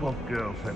Both girls had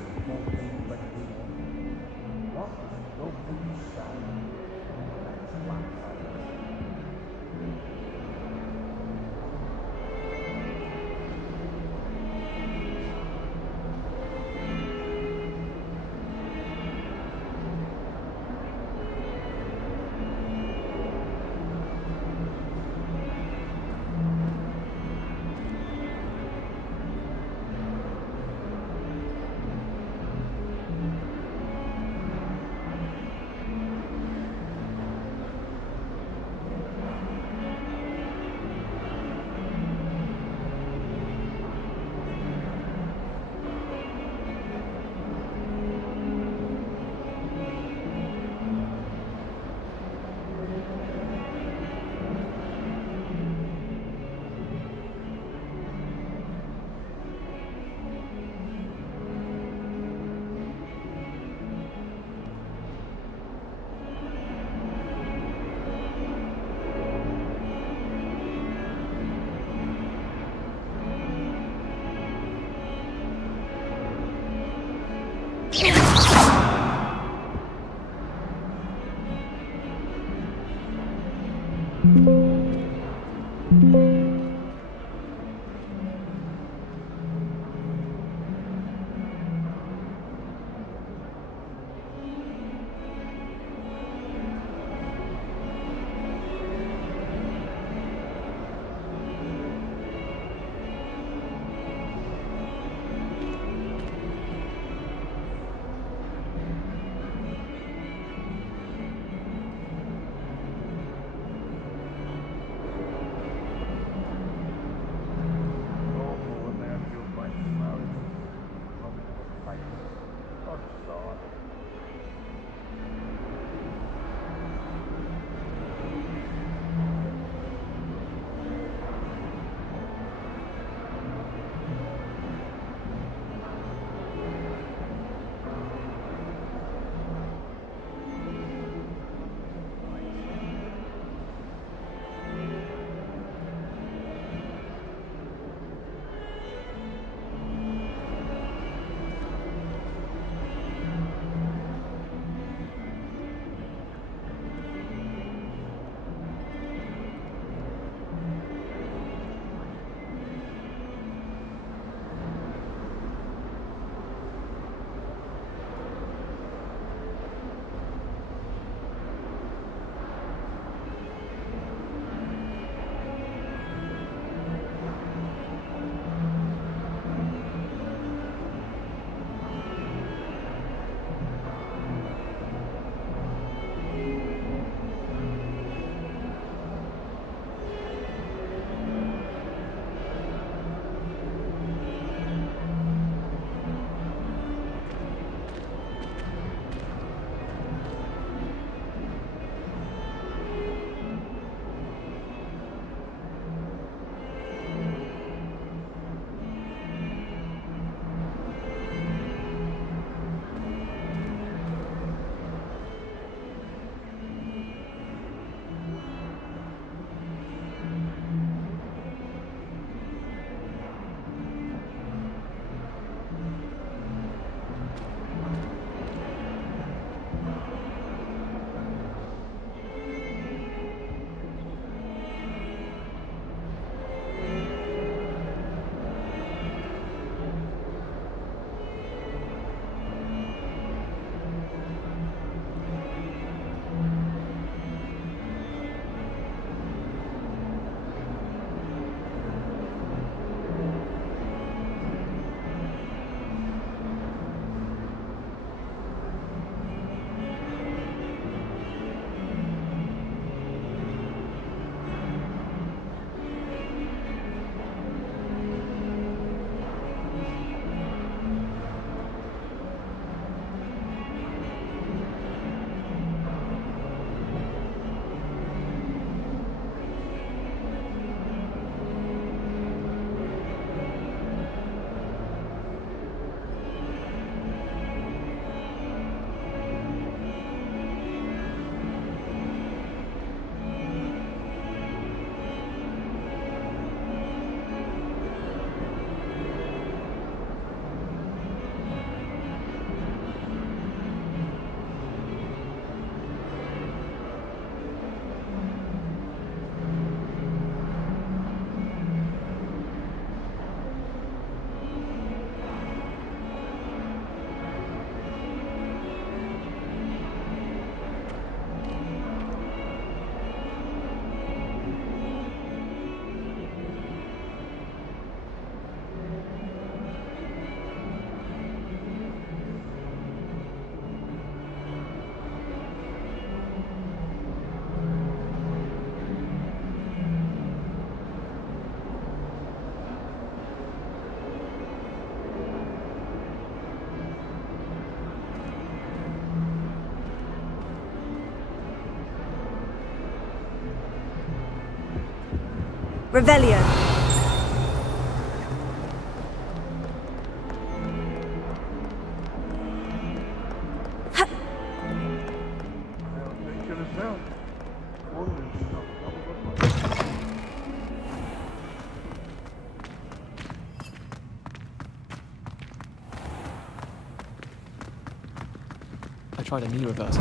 Revelio. I tried a knee reverse.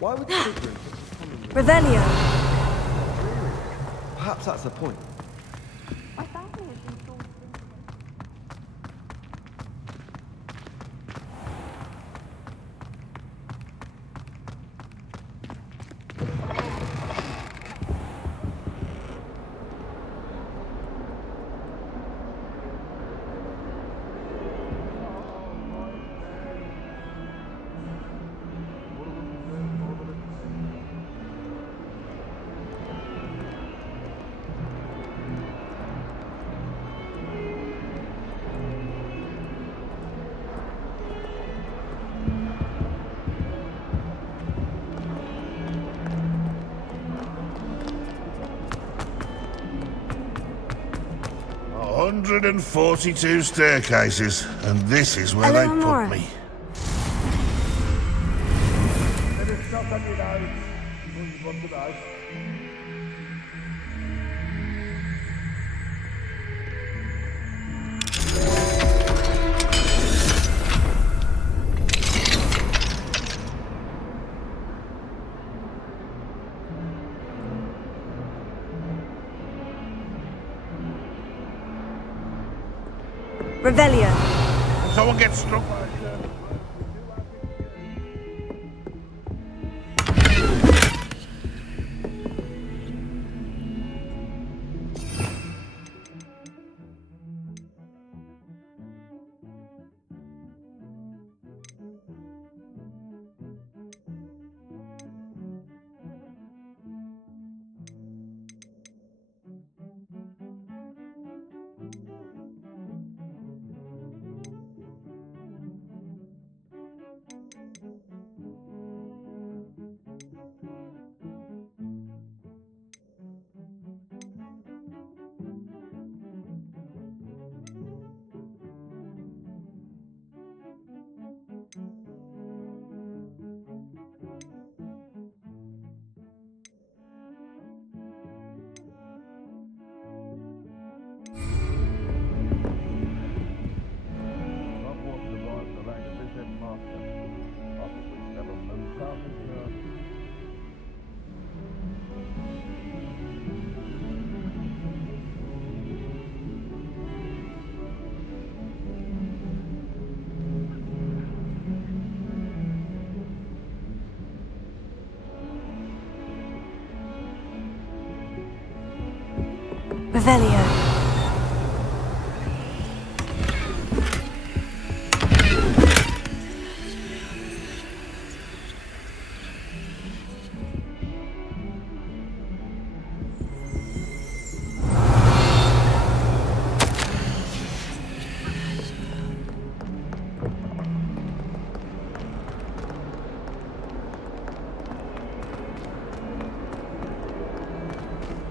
Why would children Revelio. Perhaps that's the point. Hundred and 42 staircases, and this is where Hello, they put Amora. me. Revelio. Someone gets struck by a curve. Revelio.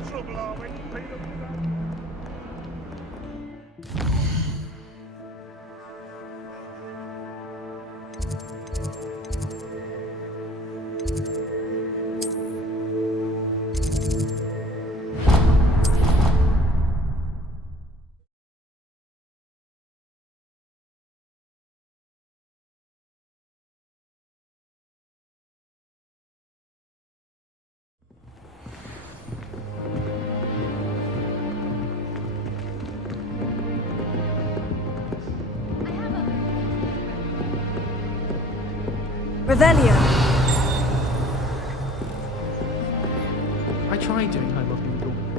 Trouble, are we? Peter? Revelio. I tried doing homework in the dorm.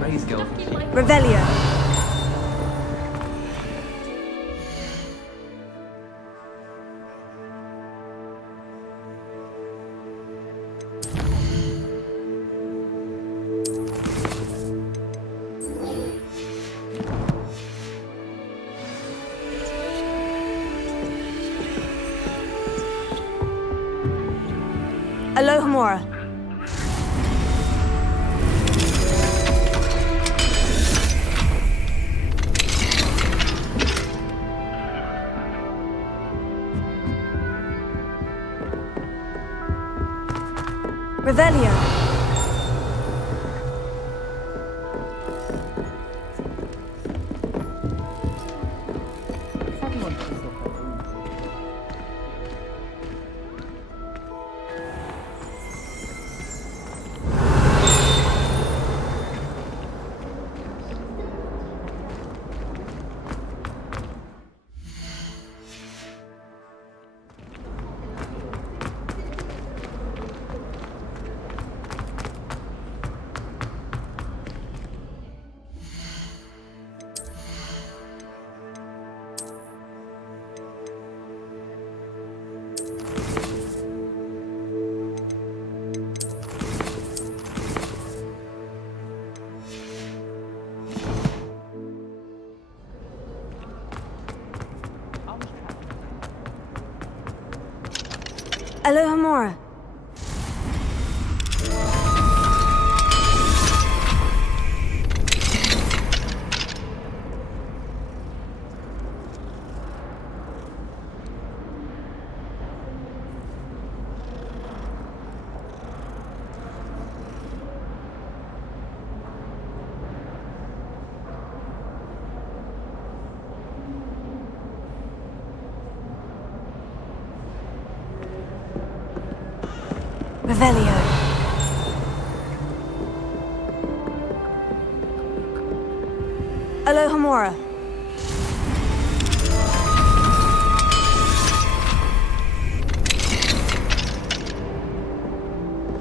Ray's girlfriend. Revelio. Alohomora. Revelio. Alohomora. Revelio. Alohomora.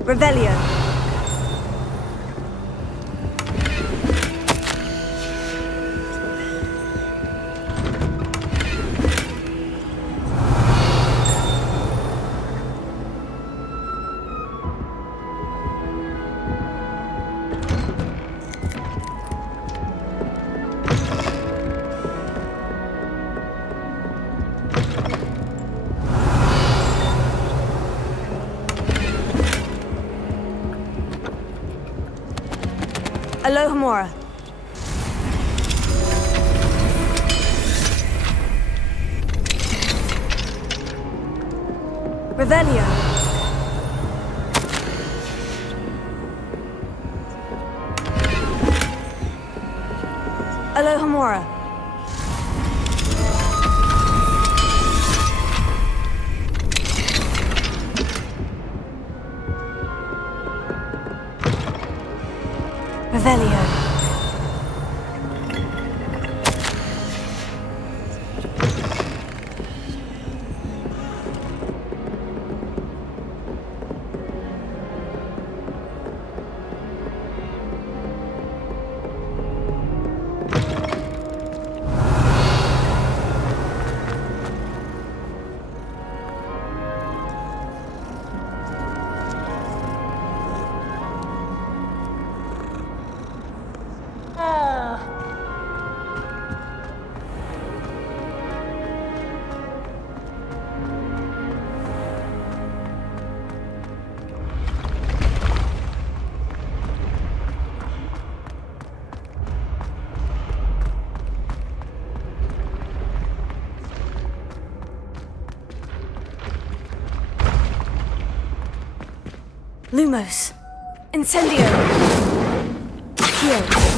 Revelio. Alohomora. Revelio. Alohomora. Revelio. Lumos. Incendio. Here.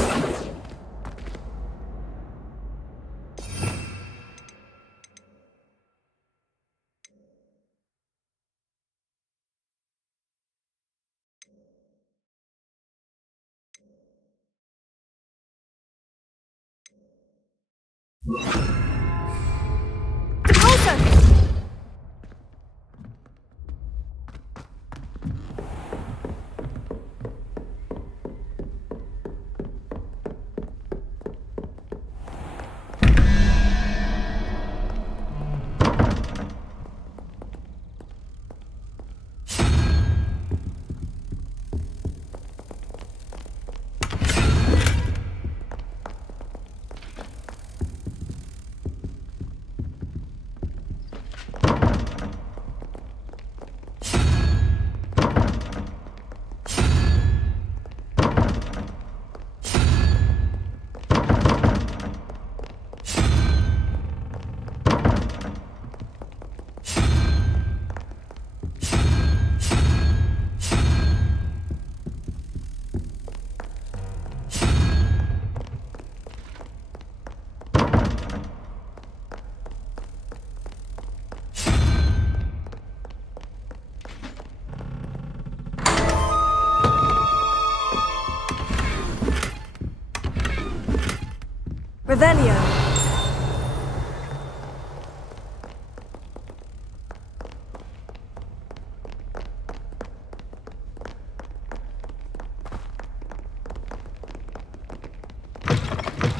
Revelio.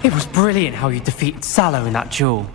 It was brilliant how you defeated Sallow in that duel.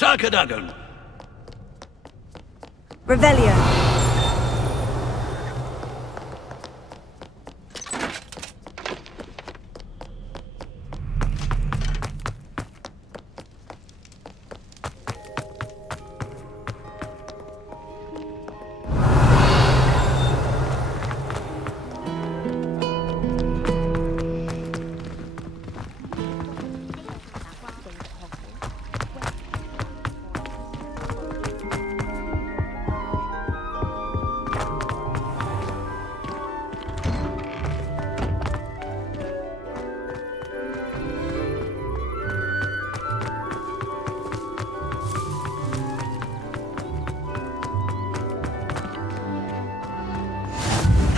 Sarkadagon! Revelio.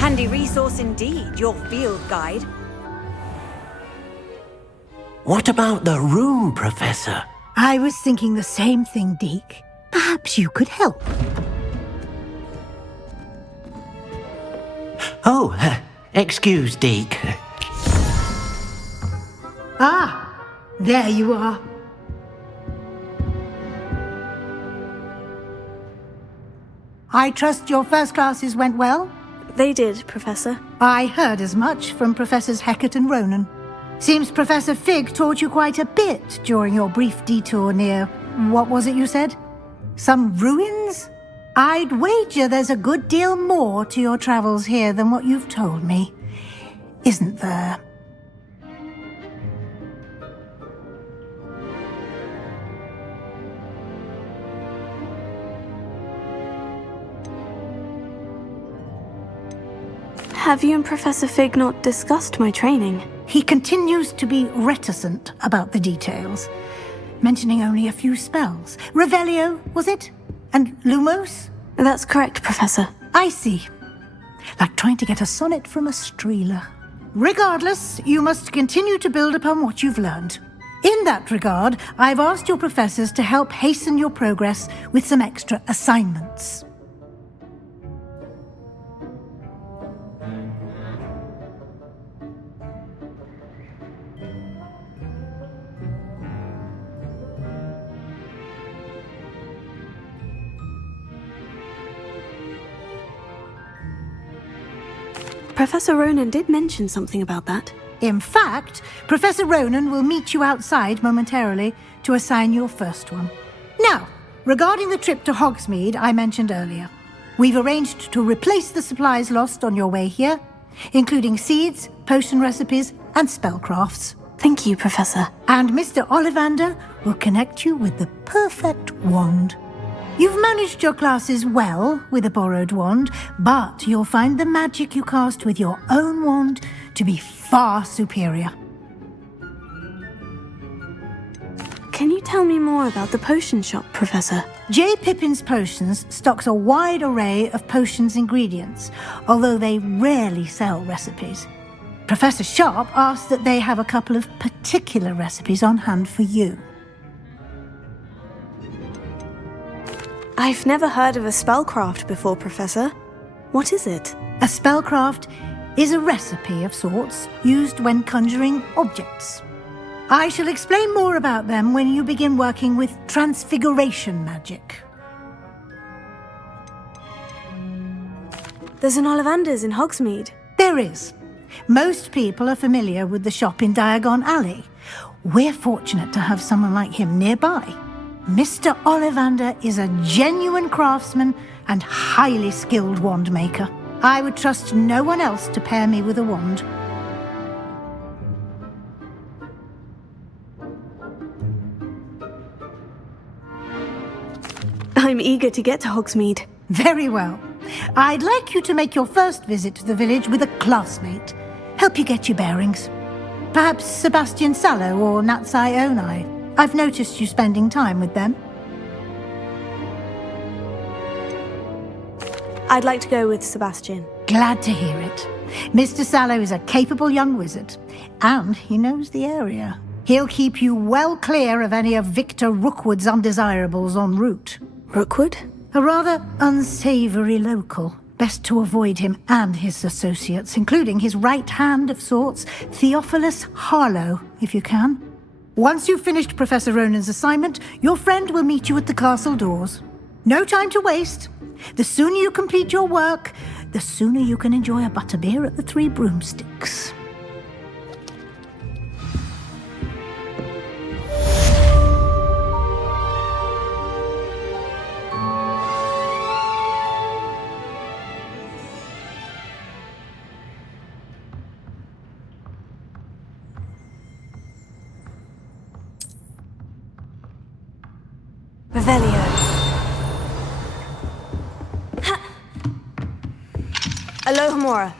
Handy resource indeed, your field guide. What about the room, Professor? I was thinking the same thing, Deke. Perhaps you could help. Oh, excuse, Deke. Ah, there you are. I trust your first classes went well? They did, Professor. I heard as much from Professors Hecat and Ronan. Seems Professor Fig taught you quite a bit during your brief detour near... what was it you said? Some ruins? I'd wager there's a good deal more to your travels here than what you've told me. Isn't there? Have you and Professor Fig not discussed my training? He continues to be reticent about the details, mentioning only a few spells. Revelio, was it? And Lumos? That's correct, Professor. I see. Like trying to get a sonnet from a streeler. Regardless, you must continue to build upon what you've learned. In that regard, I've asked your professors to help hasten your progress with some extra assignments. Professor Ronan did mention something about that. In fact, Professor Ronan will meet you outside momentarily to assign your first one. Now, regarding the trip to Hogsmeade I mentioned earlier, we've arranged to replace the supplies lost on your way here, including seeds, potion recipes, and spellcrafts. Thank you, Professor. And Mr. Ollivander will connect you with the perfect wand. You've managed your classes well with a borrowed wand, but you'll find the magic you cast with your own wand to be far superior. Can you tell me more about the potion shop, Professor? J. Pippin's Potions stocks a wide array of potions ingredients, although they rarely sell recipes. Professor Sharp asked that they have a couple of particular recipes on hand for you. I've never heard of a spellcraft before, Professor. What is it? A spellcraft is a recipe of sorts used when conjuring objects. I shall explain more about them when you begin working with transfiguration magic. There's an Ollivander's in Hogsmeade. There is. Most people are familiar with the shop in Diagon Alley. We're fortunate to have someone like him nearby. Mr. Ollivander is a genuine craftsman and highly skilled wand maker. I would trust no one else to pair me with a wand. I'm eager to get to Hogsmeade. Very well. I'd like you to make your first visit to the village with a classmate. Help you get your bearings. Perhaps Sebastian Sallow or Natsai Onai. I've noticed you spending time with them. I'd like to go with Sebastian. Glad to hear it. Mr. Sallow is a capable young wizard, and he knows the area. He'll keep you well clear of any of Victor Rookwood's undesirables en route. Rookwood? A rather unsavory local. Best to avoid him and his associates, including his right hand of sorts, Theophilus Harlow, if you can. Once you've finished Professor Ronan's assignment, your friend will meet you at the castle doors. No time to waste. The sooner you complete your work, the sooner you can enjoy a butterbeer at the Three Broomsticks. Revelio. Alohomora.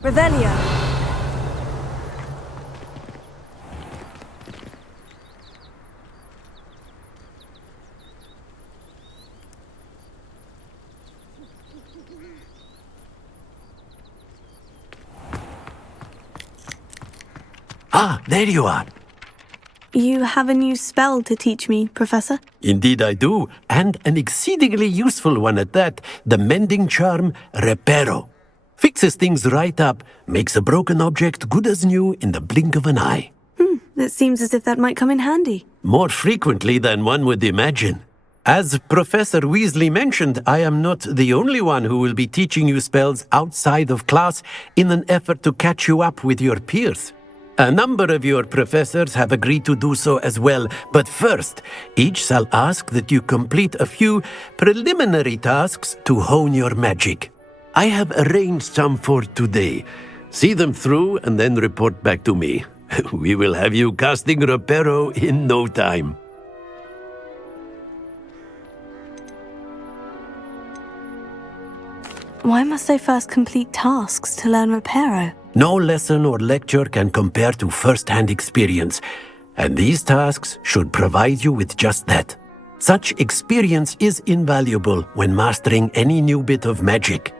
Revelio. Ah, there you are. You have a new spell to teach me, Professor? Indeed I do, and an exceedingly useful one at that, the mending charm Reparo. Fixes things right up, makes a broken object good as new in the blink of an eye. It seems as if that might come in handy. More frequently than one would imagine. As Professor Weasley mentioned, I am not the only one who will be teaching you spells outside of class in an effort to catch you up with your peers. A number of your professors have agreed to do so as well, but first, each shall ask that you complete a few preliminary tasks to hone your magic. I have arranged some for today. See them through and then report back to me. We will have you casting Reparo in no time. Why must I first complete tasks to learn Reparo? No lesson or lecture can compare to first-hand experience, and these tasks should provide you with just that. Such experience is invaluable when mastering any new bit of magic.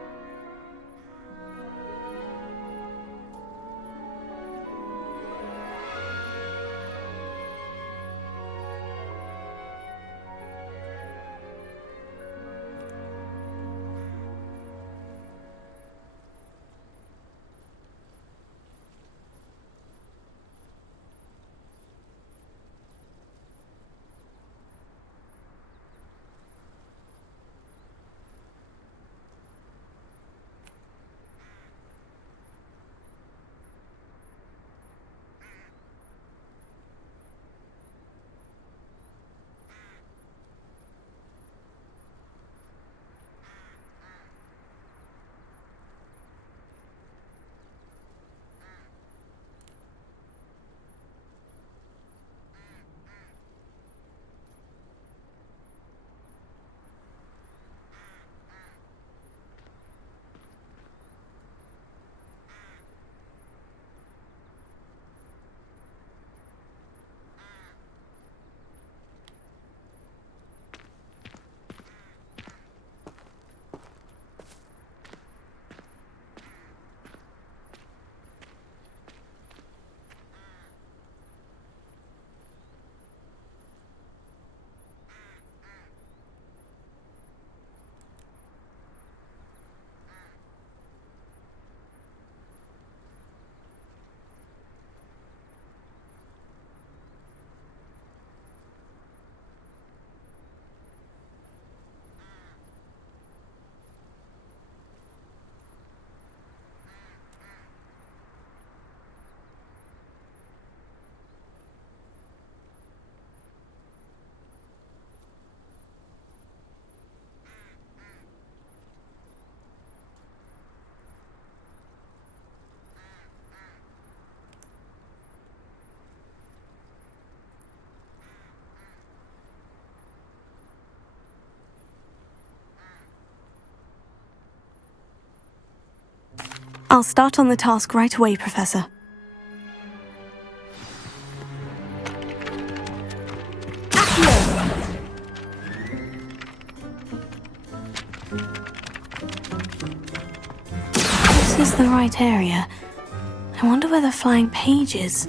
I'll start on the task right away, Professor. This is the right area. I wonder where the flying page is.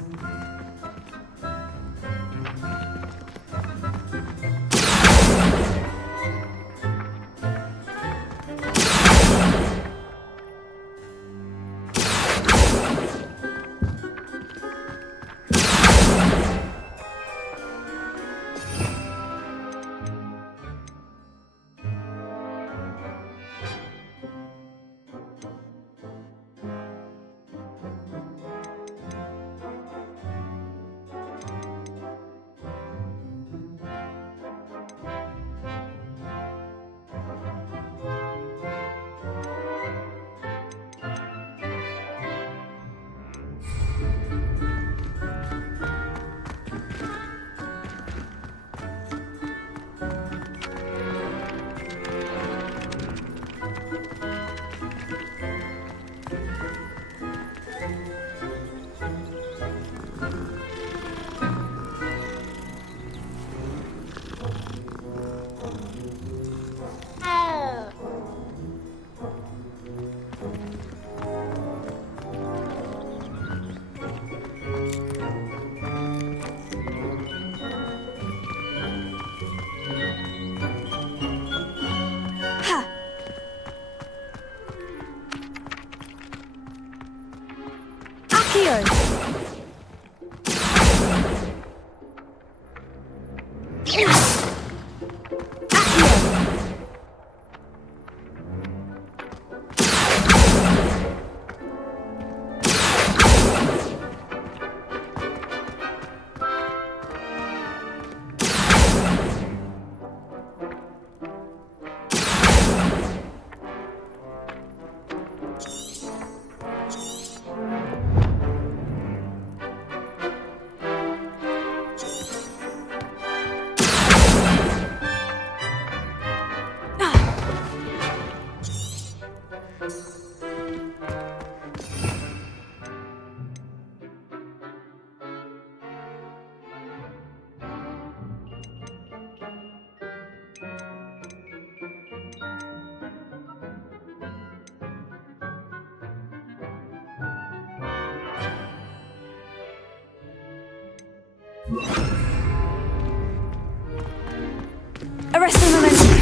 Arrest the momentum.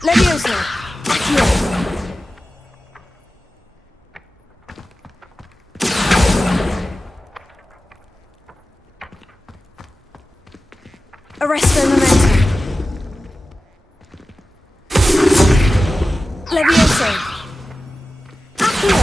Levioso! Accio! Arresto momentum! Levioso! Accio!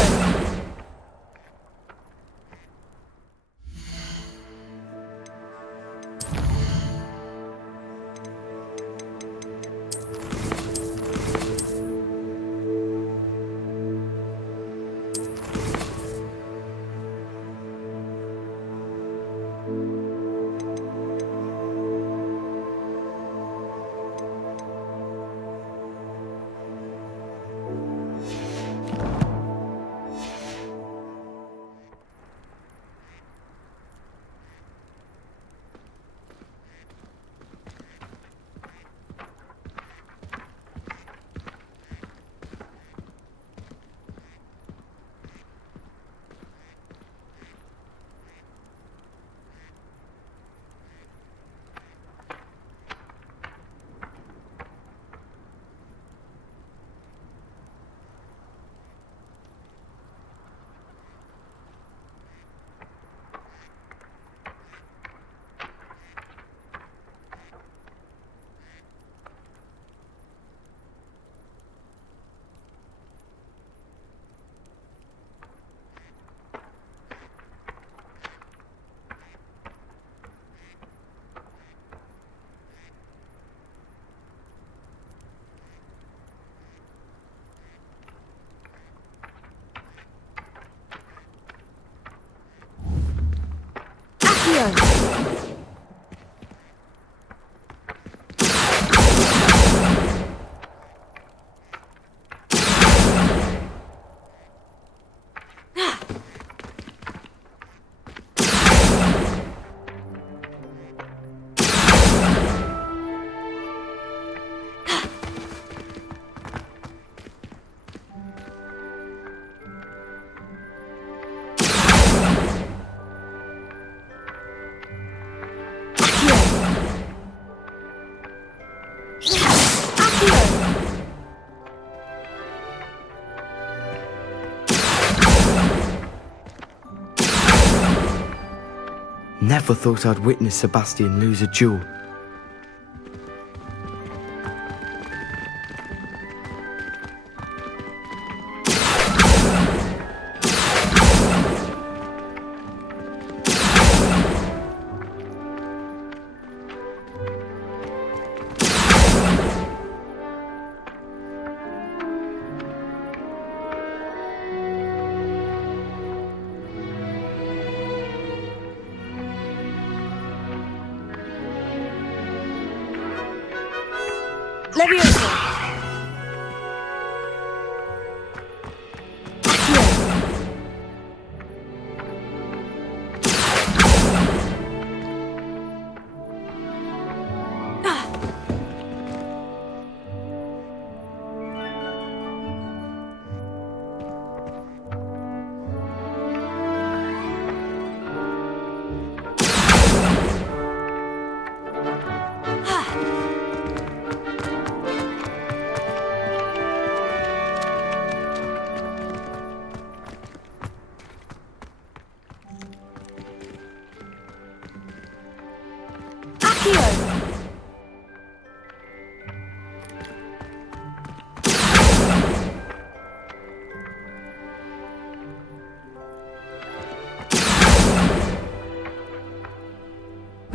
never thought I'd witness Sebastian lose a duel. Leviosa!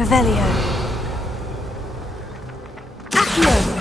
Revelio. Accio.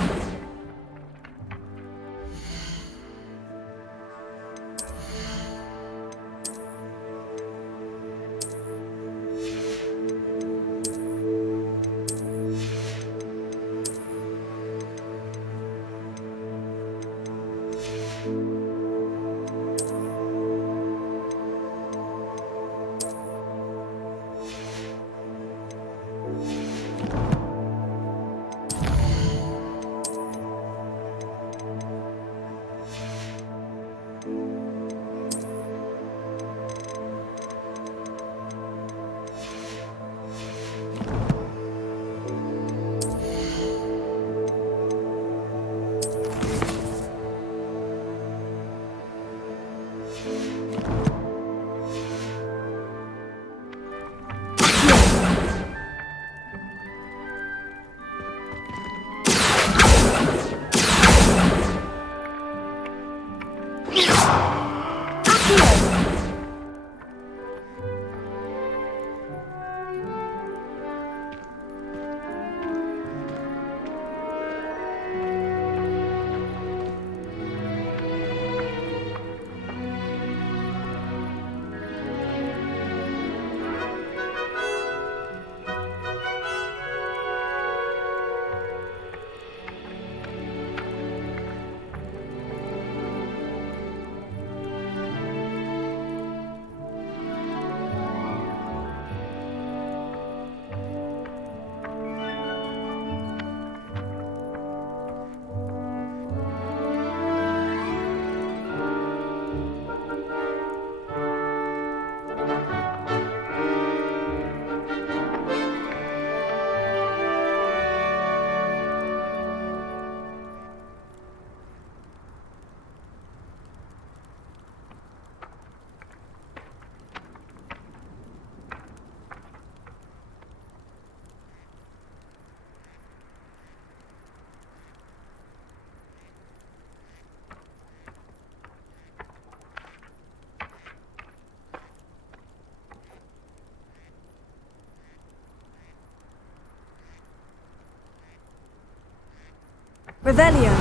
Revelio.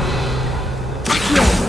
Accio.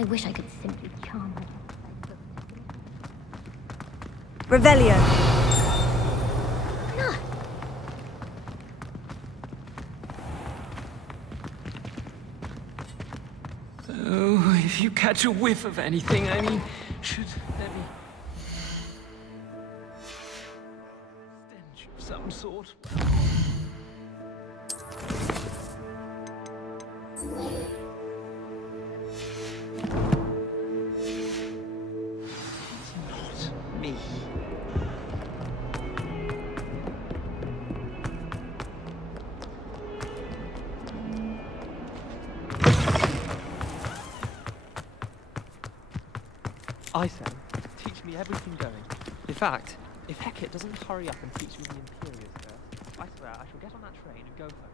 I wish I could simply charm her. Revelio. No. Oh, if you catch a whiff of anything, I mean, should there be stench of some sort? It's not me. I say, teach me everything going. In fact, if Hecate doesn't hurry up and teach me the Imperious first, I swear I shall get on that train and go home.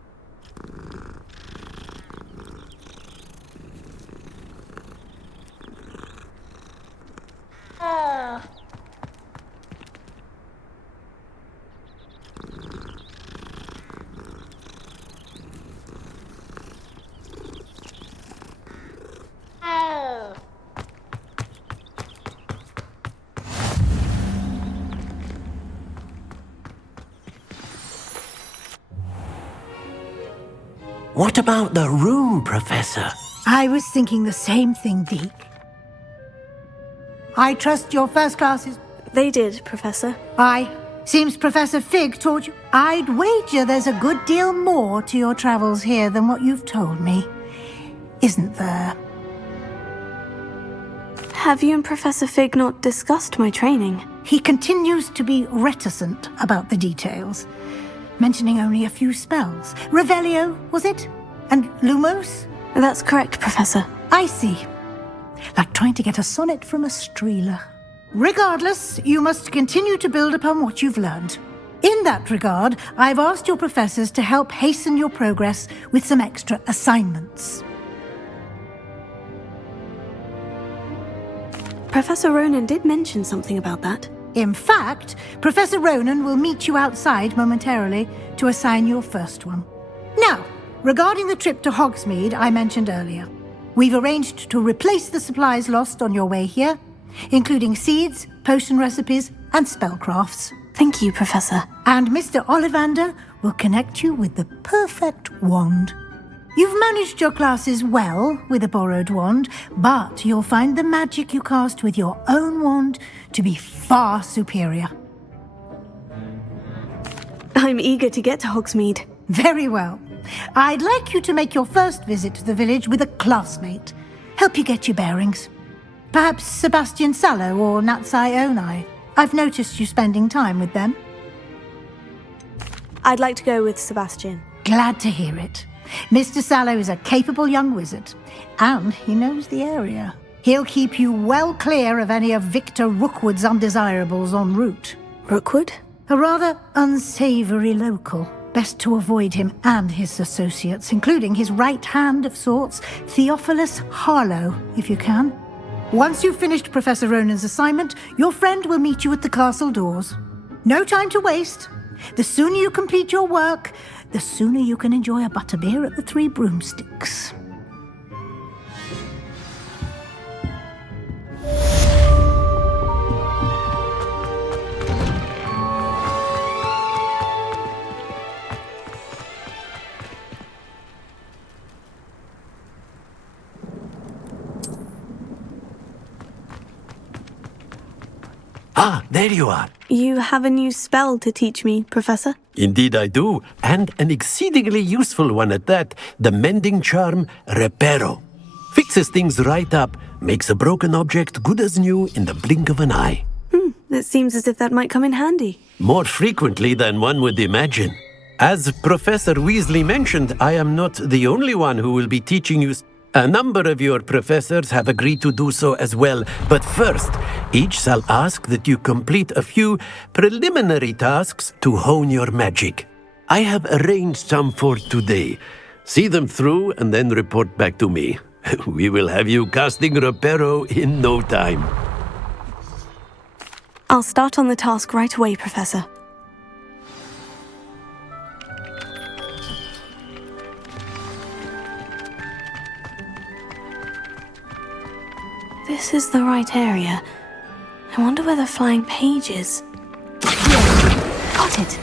What about the room, Professor? I was thinking the same thing, Deke. I trust your first classes. They did, Professor. Seems Professor Fig taught you. I'd wager there's a good deal more to your travels here than what you've told me. Isn't there? Have you and Professor Fig not discussed my training? He continues to be reticent about the details, mentioning only a few spells. Revelio, was it? And Lumos? That's correct, Professor. I see. Like trying to get a sonnet from a streeler. Regardless, you must continue to build upon what you've learned. In that regard, I've asked your professors to help hasten your progress with some extra assignments. Professor Ronan did mention something about that. In fact, Professor Ronan will meet you outside momentarily to assign your first one. Now, regarding the trip to Hogsmeade I mentioned earlier, we've arranged to replace the supplies lost on your way here, including seeds, potion recipes, and spellcrafts. Thank you, Professor. And Mr. Ollivander will connect you with the perfect wand. You've managed your classes well with a borrowed wand, but you'll find the magic you cast with your own wand to be far superior. I'm eager to get to Hogsmeade. Very well. I'd like you to make your first visit to the village with a classmate. Help you get your bearings. Perhaps Sebastian Sallow or Natsai Onai. I've noticed you spending time with them. I'd like to go with Sebastian. Glad to hear it. Mr. Sallow is a capable young wizard, and he knows the area. He'll keep you well clear of any of Victor Rookwood's undesirables en route. Rookwood? A rather unsavoury local. Best to avoid him and his associates, including his right hand of sorts, Theophilus Harlow, if you can. Once you've finished Professor Ronan's assignment, your friend will meet you at the castle doors. No time to waste. The sooner you complete your work, the sooner you can enjoy a butterbeer at the Three Broomsticks. Ah, there you are. You have a new spell to teach me, Professor? Indeed I do, and an exceedingly useful one at that, the mending charm Reparo. Fixes things right up, makes a broken object good as new in the blink of an eye. It seems as if that might come in handy. More frequently than one would imagine. As Professor Weasley mentioned, I am not the only one who will be teaching you. A number of your professors have agreed to do so as well, but first, each shall ask that you complete a few preliminary tasks to hone your magic. I have arranged some for today. See them through and then report back to me. We will have you casting Reparo in no time. I'll start on the task right away, Professor. This is the right area. I wonder where the flying page is. Got it.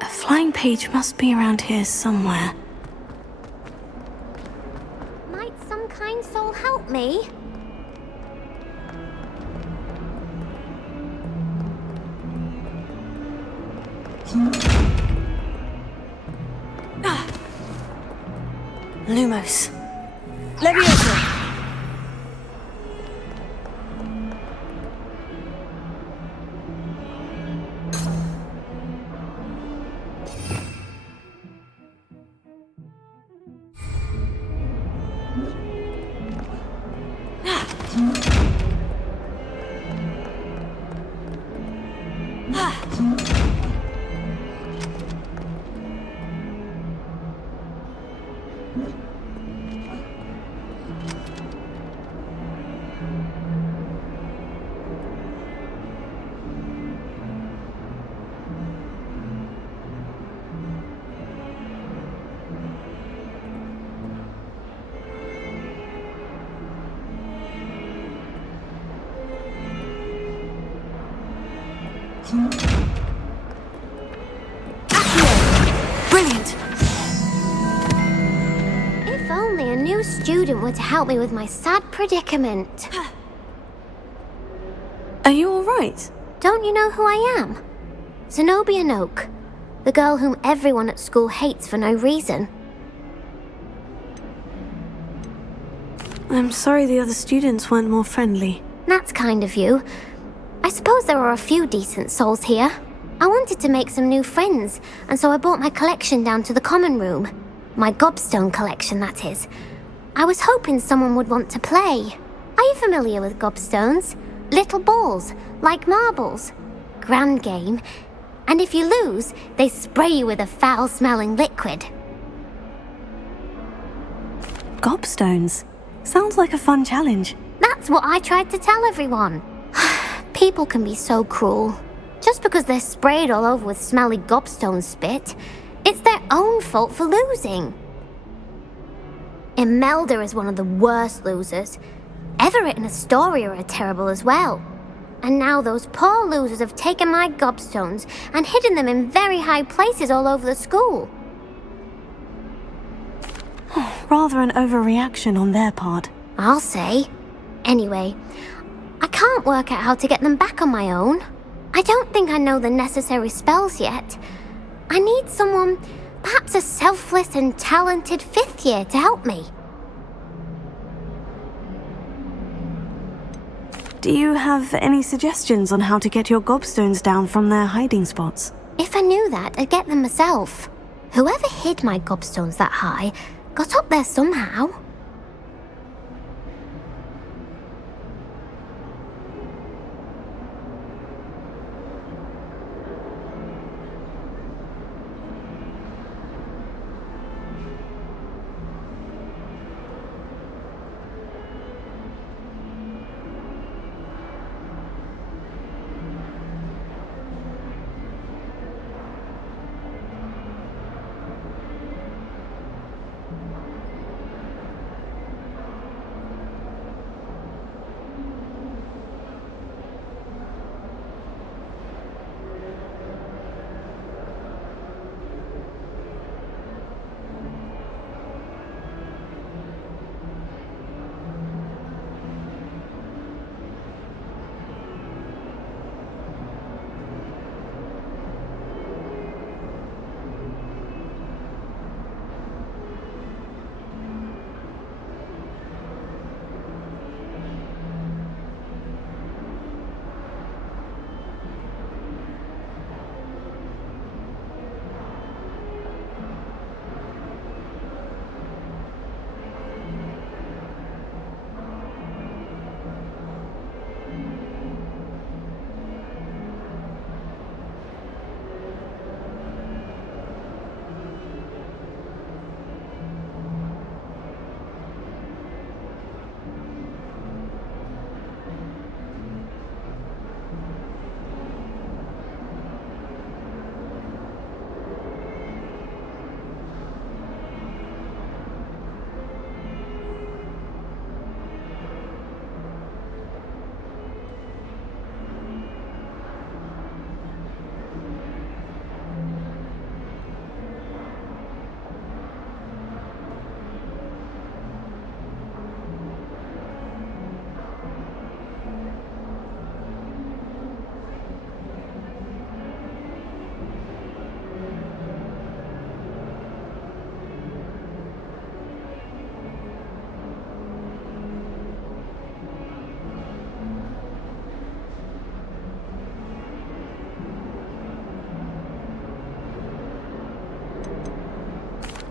A flying page must be around here somewhere. Might some kind soul help me? Lumos. Leviosa! Brilliant! If only a new student were to help me with my sad predicament. Are you alright? Don't you know who I am? Zenobia Noak, the girl whom everyone at school hates for no reason. I'm sorry the other students weren't more friendly. That's kind of you. I suppose there are a few decent souls here. I wanted to make some new friends, and so I brought my collection down to the common room. My gobstone collection, that is. I was hoping someone would want to play. Are you familiar with gobstones? Little balls, like marbles. Grand game. And if you lose, they spray you with a foul-smelling liquid. Gobstones. Sounds like a fun challenge. That's what I tried to tell everyone. People can be so cruel. Just because they're sprayed all over with smelly gobstone spit, it's their own fault for losing. Imelda is one of the worst losers. Everett and Astoria are terrible as well. And now those poor losers have taken my gobstones and hidden them in very high places all over the school. Rather an overreaction on their part. I'll say. Anyway, I can't work out how to get them back on my own. I don't think I know the necessary spells yet. I need someone, perhaps a selfless and talented 5th year to help me. Do you have any suggestions on how to get your gobstones down from their hiding spots? If I knew that, I'd get them myself. Whoever hid my gobstones that high got up there somehow.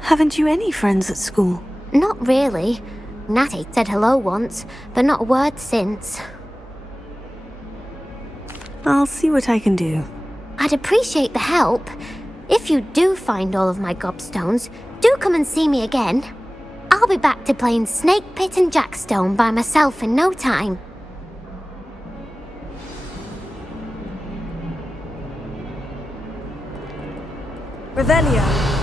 Haven't you any friends at school? Not really. Natty said hello once, but not a word since. I'll see what I can do. I'd appreciate the help. If you do find all of my gobstones, do come and see me again. I'll be back to playing Snake Pit and Jackstone by myself in no time. Revelio.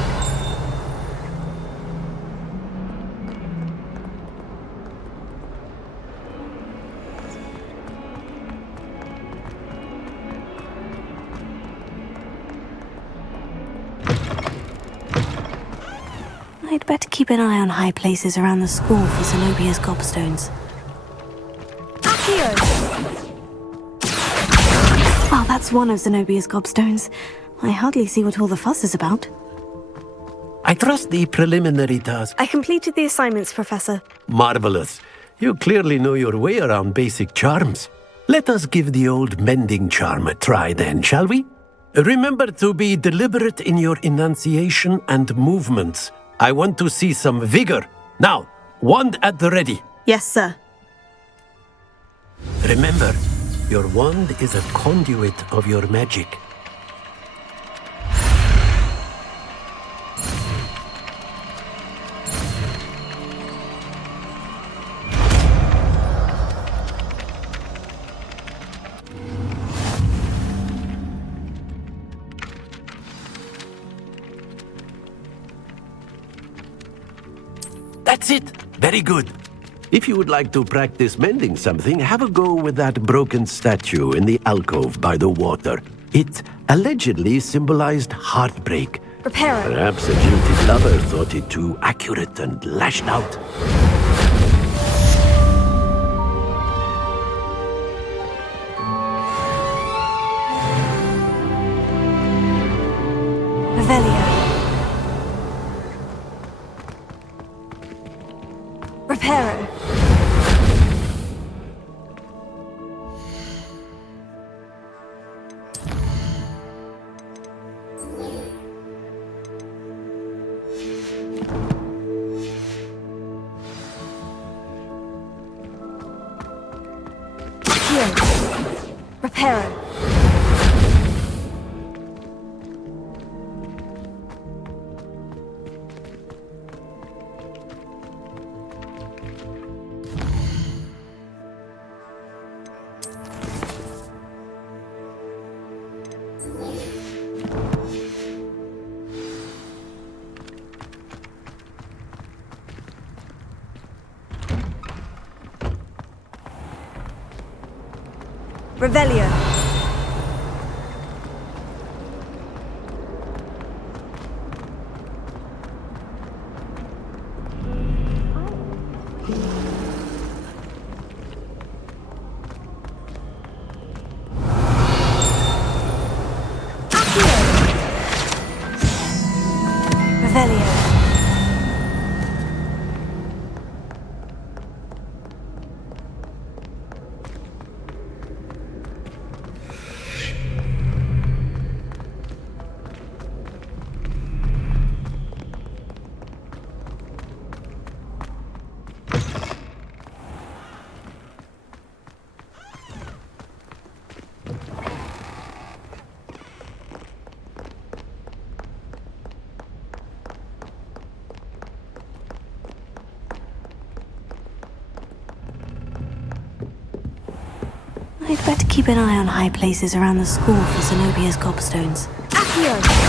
I'd better keep an eye on high places around the school for Zenobia's gobstones. Accio! Well, that's one of Zenobia's gobstones. I hardly see what all the fuss is about. I trust the preliminary task. I completed the assignments, Professor. Marvelous. You clearly know your way around basic charms. Let us give the old mending charm a try then, shall we? Remember to be deliberate in your enunciation and movements. I want to see some vigor. Now, wand at the ready. Yes, sir. Remember, your wand is a conduit of your magic. That's it. Very good. If you would like to practice mending something, have a go with that broken statue in the alcove by the water. It allegedly symbolized heartbreak. Repair it. Perhaps a jilted lover thought it too accurate and lashed out. Revelio. Reparo. Reparo. Revelio. Revelio. I'd better keep an eye on high places around the school for Zenobia's gobstones. Accio!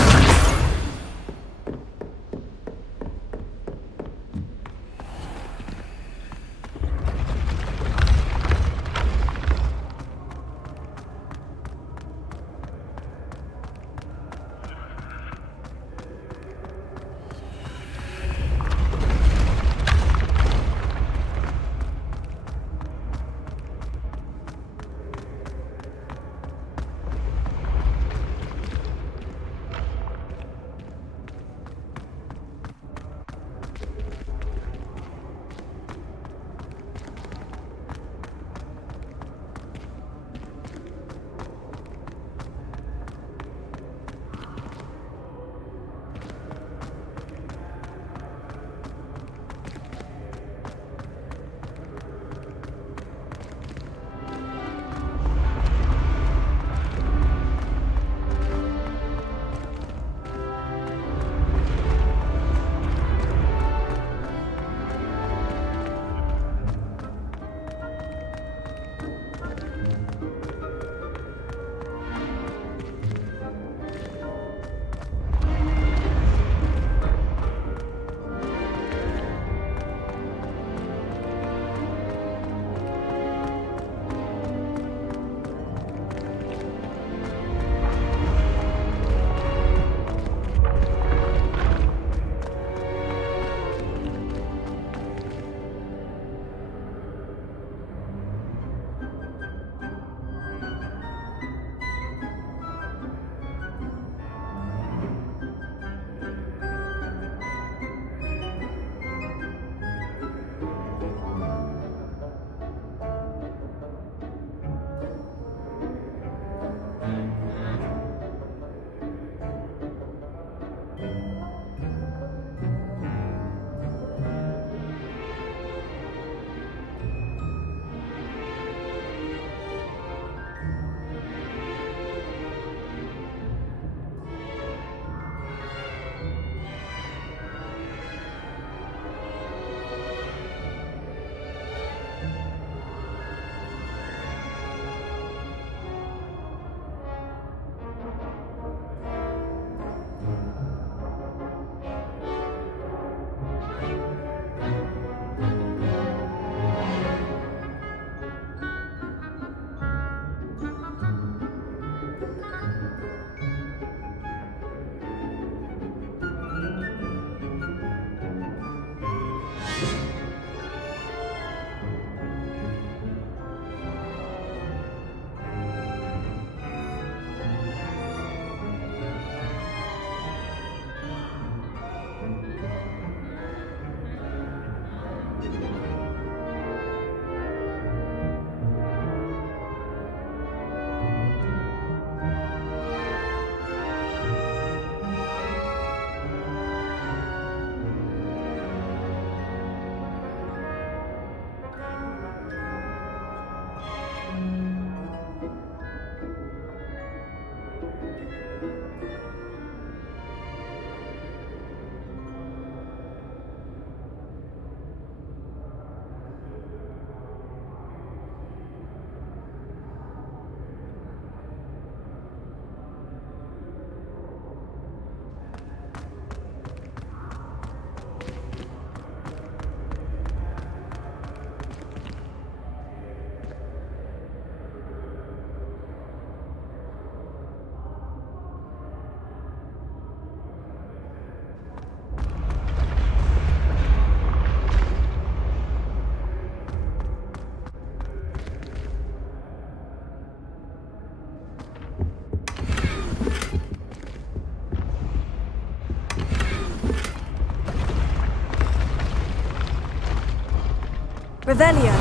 Revelio.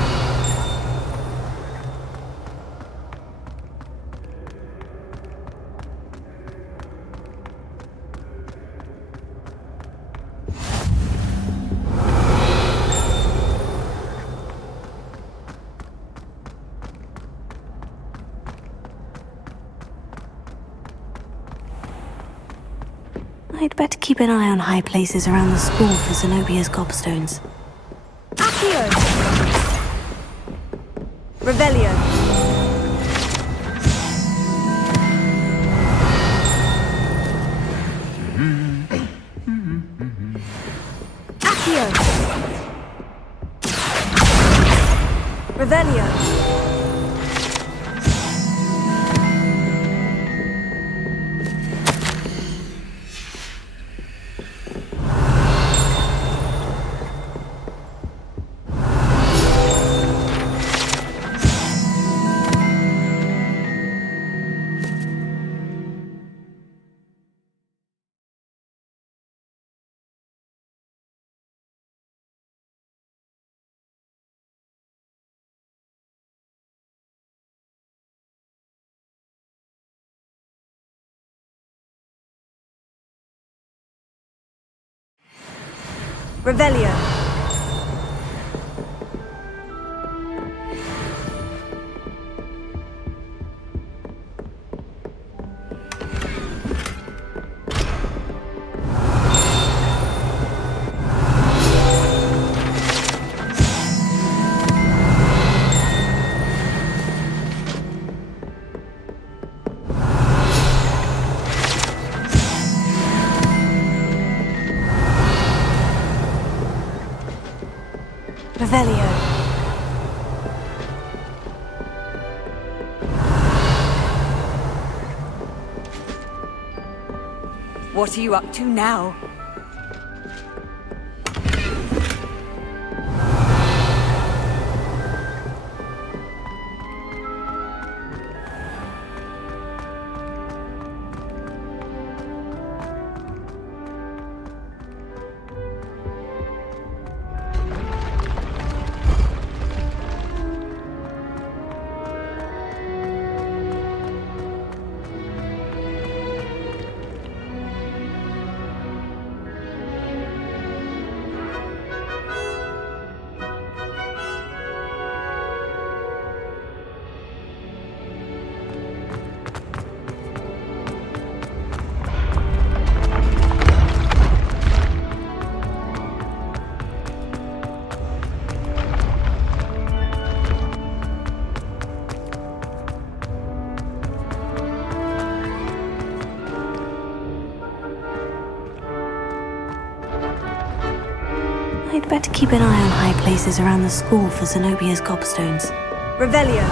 I'd better keep an eye on high places around the school for Zenobia's gobstones. Accio! Revelio. Accio! Revelio. Revelio. Revelio. What are you up to now? I'd better keep an eye on high places around the school for Zenobia's gobstones. Revelio.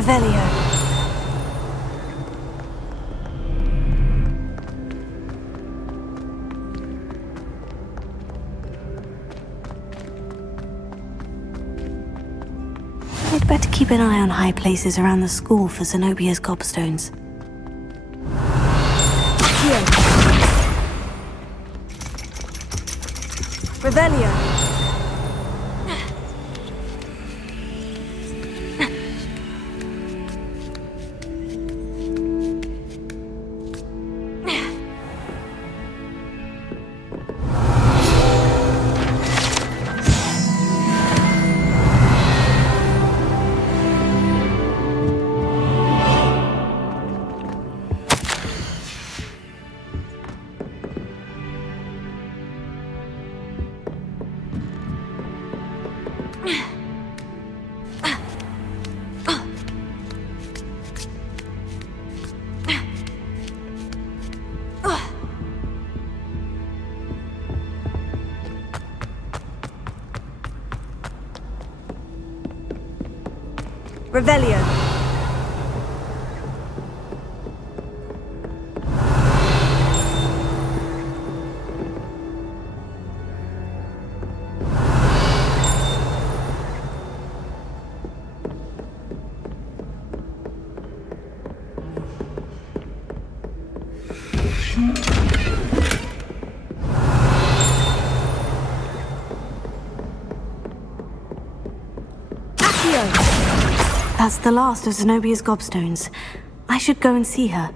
Revelio. I'd better keep an eye on high places around the school for Zenobia's gobstones. Revelio. Revelio. That's the last of Zenobia's gobstones. I should go and see her.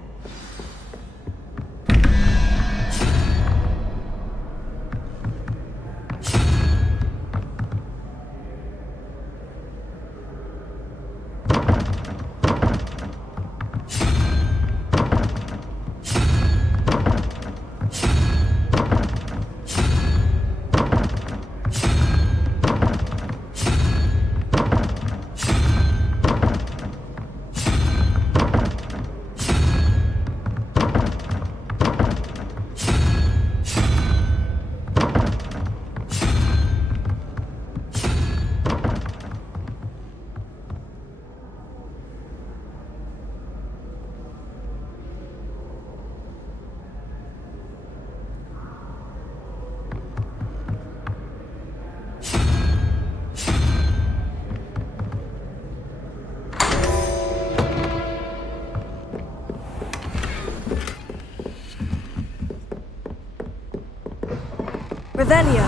Revelio.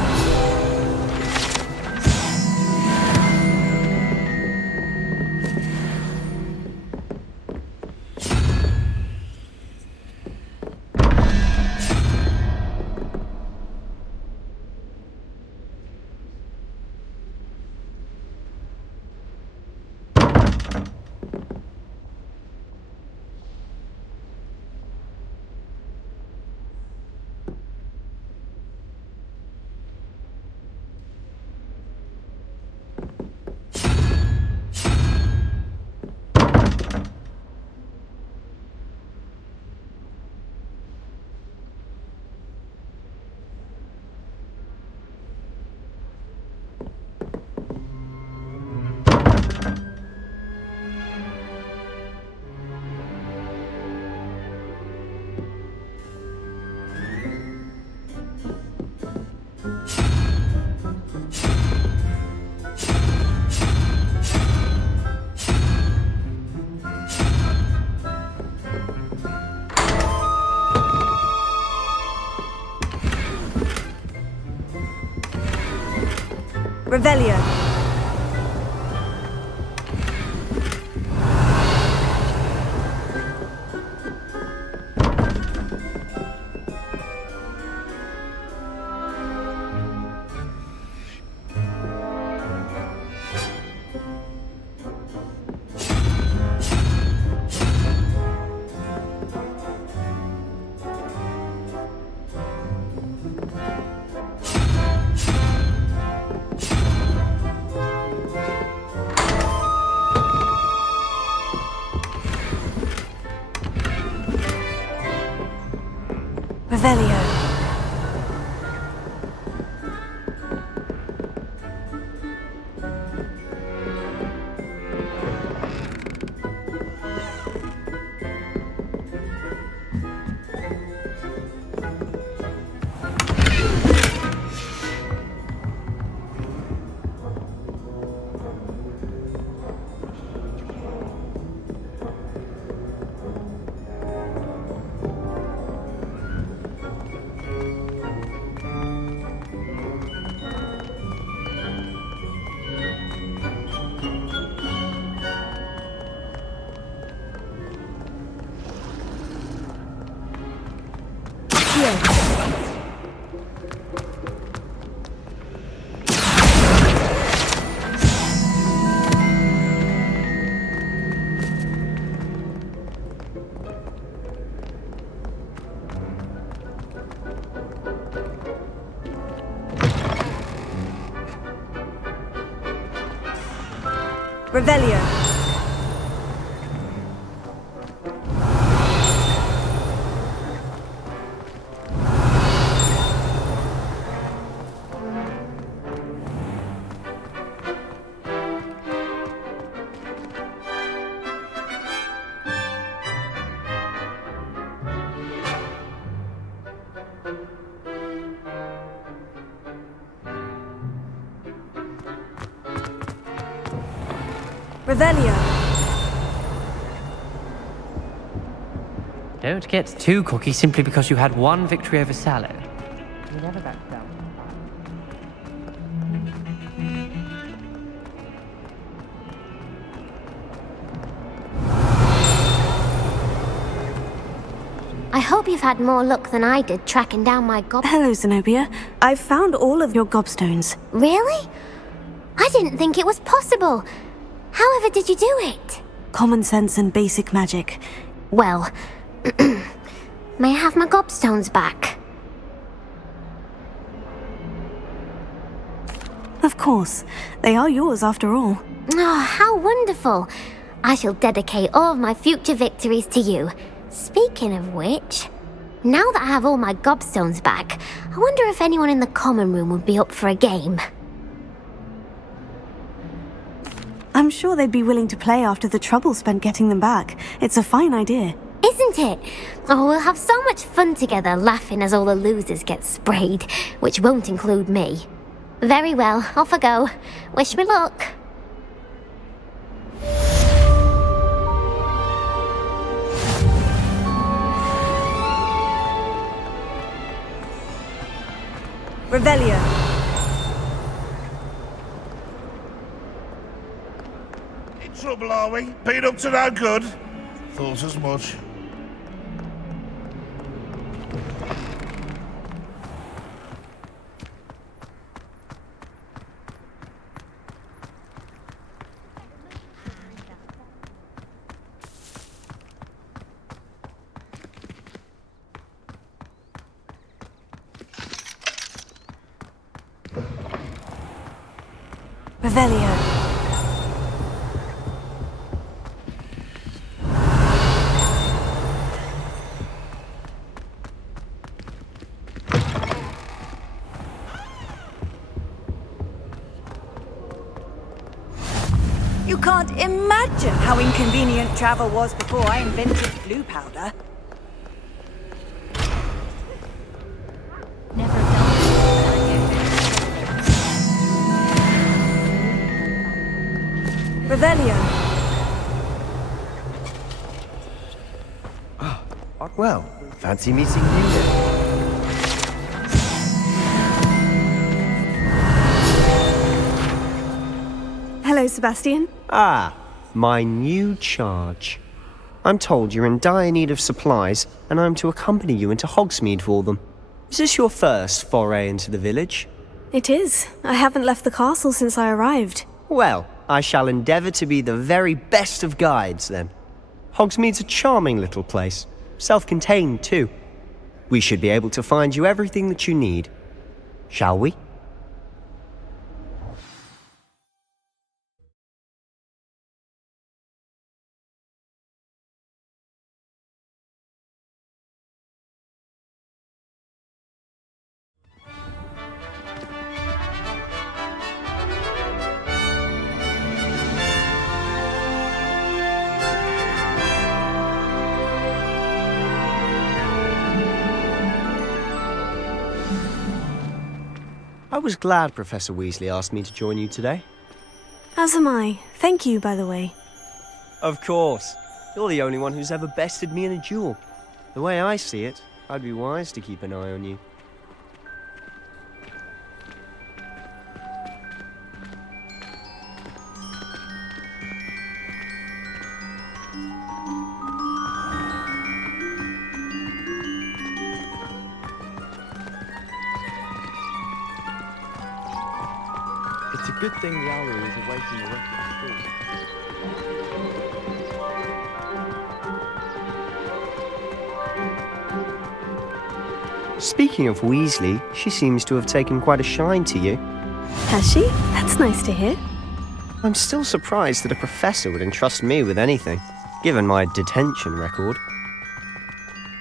Revelio. Revelio. Revelio. Don't get too cocky simply because you had one victory over Sallow. You never back down. I hope you've had more luck than I did tracking down my Hello, Zenobia. I've found all of your gobstones. Really? I didn't think it was possible. However did you do it? Common sense and basic magic. Well, may I have my gobstones back? Of course. They are yours after all. Oh, how wonderful. I shall dedicate all of my future victories to you. Speaking of which, now that I have all my gobstones back, I wonder if anyone in the common room would be up for a game. I'm sure they'd be willing to play after the trouble spent getting them back. It's a fine idea. Isn't it? Oh, we'll have so much fun together laughing as all the losers get sprayed, which won't include me. Very well, off I go. Wish me luck. Revelio. In trouble, are we? Been up to no good? Thought as much. Revelio. You can't imagine how inconvenient travel was before I invented blue powder. Revelio. Well, fancy meeting you then. Hello, Sebastian. Ah, my new charge. I'm told you're in dire need of supplies, and I'm to accompany you into Hogsmeade for them. Is this your first foray into the village? It is. I haven't left the castle since I arrived. Well, I shall endeavour to be the very best of guides, then. Hogsmeade's a charming little place, self-contained too. We should be able to find you everything that you need. Shall we? I was glad Professor Weasley asked me to join you today. As am I. Thank you, by the way. Of course. You're the only one who's ever bested me in a duel. The way I see it, I'd be wise to keep an eye on you. It's a good thing the owlie is awaiting the rest of the school. Speaking of Weasley, she seems to have taken quite a shine to you. Has she? That's nice to hear. I'm still surprised that a professor would entrust me with anything, given my detention record.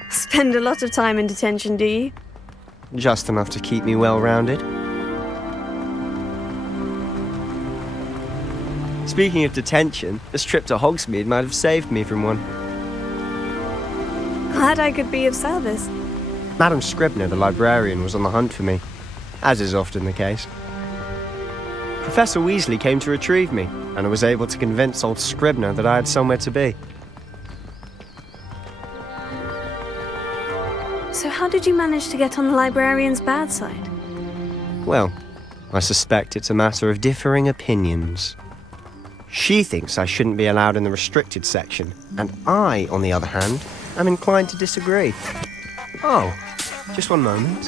Spend a lot of time in detention, do you? Just enough to keep me well-rounded. Speaking of detention, this trip to Hogsmeade might have saved me from one. Glad I could be of service. Madam Scribner, the librarian, was on the hunt for me, as is often the case. Professor Weasley came to retrieve me, and I was able to convince old Scribner that I had somewhere to be. So how did you manage to get on the librarian's bad side? Well, I suspect it's a matter of differing opinions. She thinks I shouldn't be allowed in the restricted section, and I, on the other hand, am inclined to disagree. Oh, just one moment.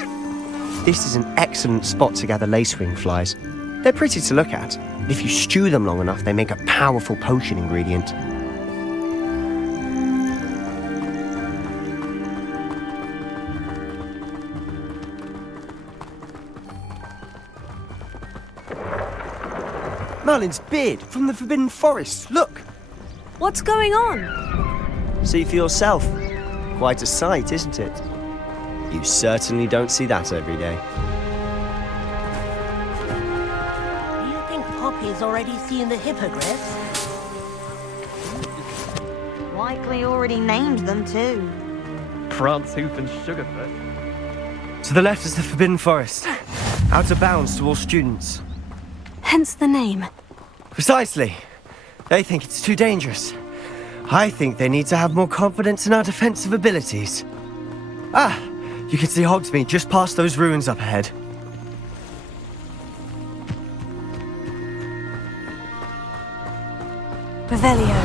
This is an excellent spot to gather lacewing flies. They're pretty to look at, and if you stew them long enough, they make a powerful potion ingredient. Merlin's beard from the Forbidden Forest, look! What's going on? See for yourself. Quite a sight, isn't it? You certainly don't see that every day. Do you think Poppy's already seen the hippogriffs? Likely already named them too. Prancehoof and Sugarfoot. To the left is the Forbidden Forest. Out of bounds to all students. Hence the name. Precisely. They think it's too dangerous. I think they need to have more confidence in our defensive abilities. Ah, you can see Hogsmeade just past those ruins up ahead. Revelio.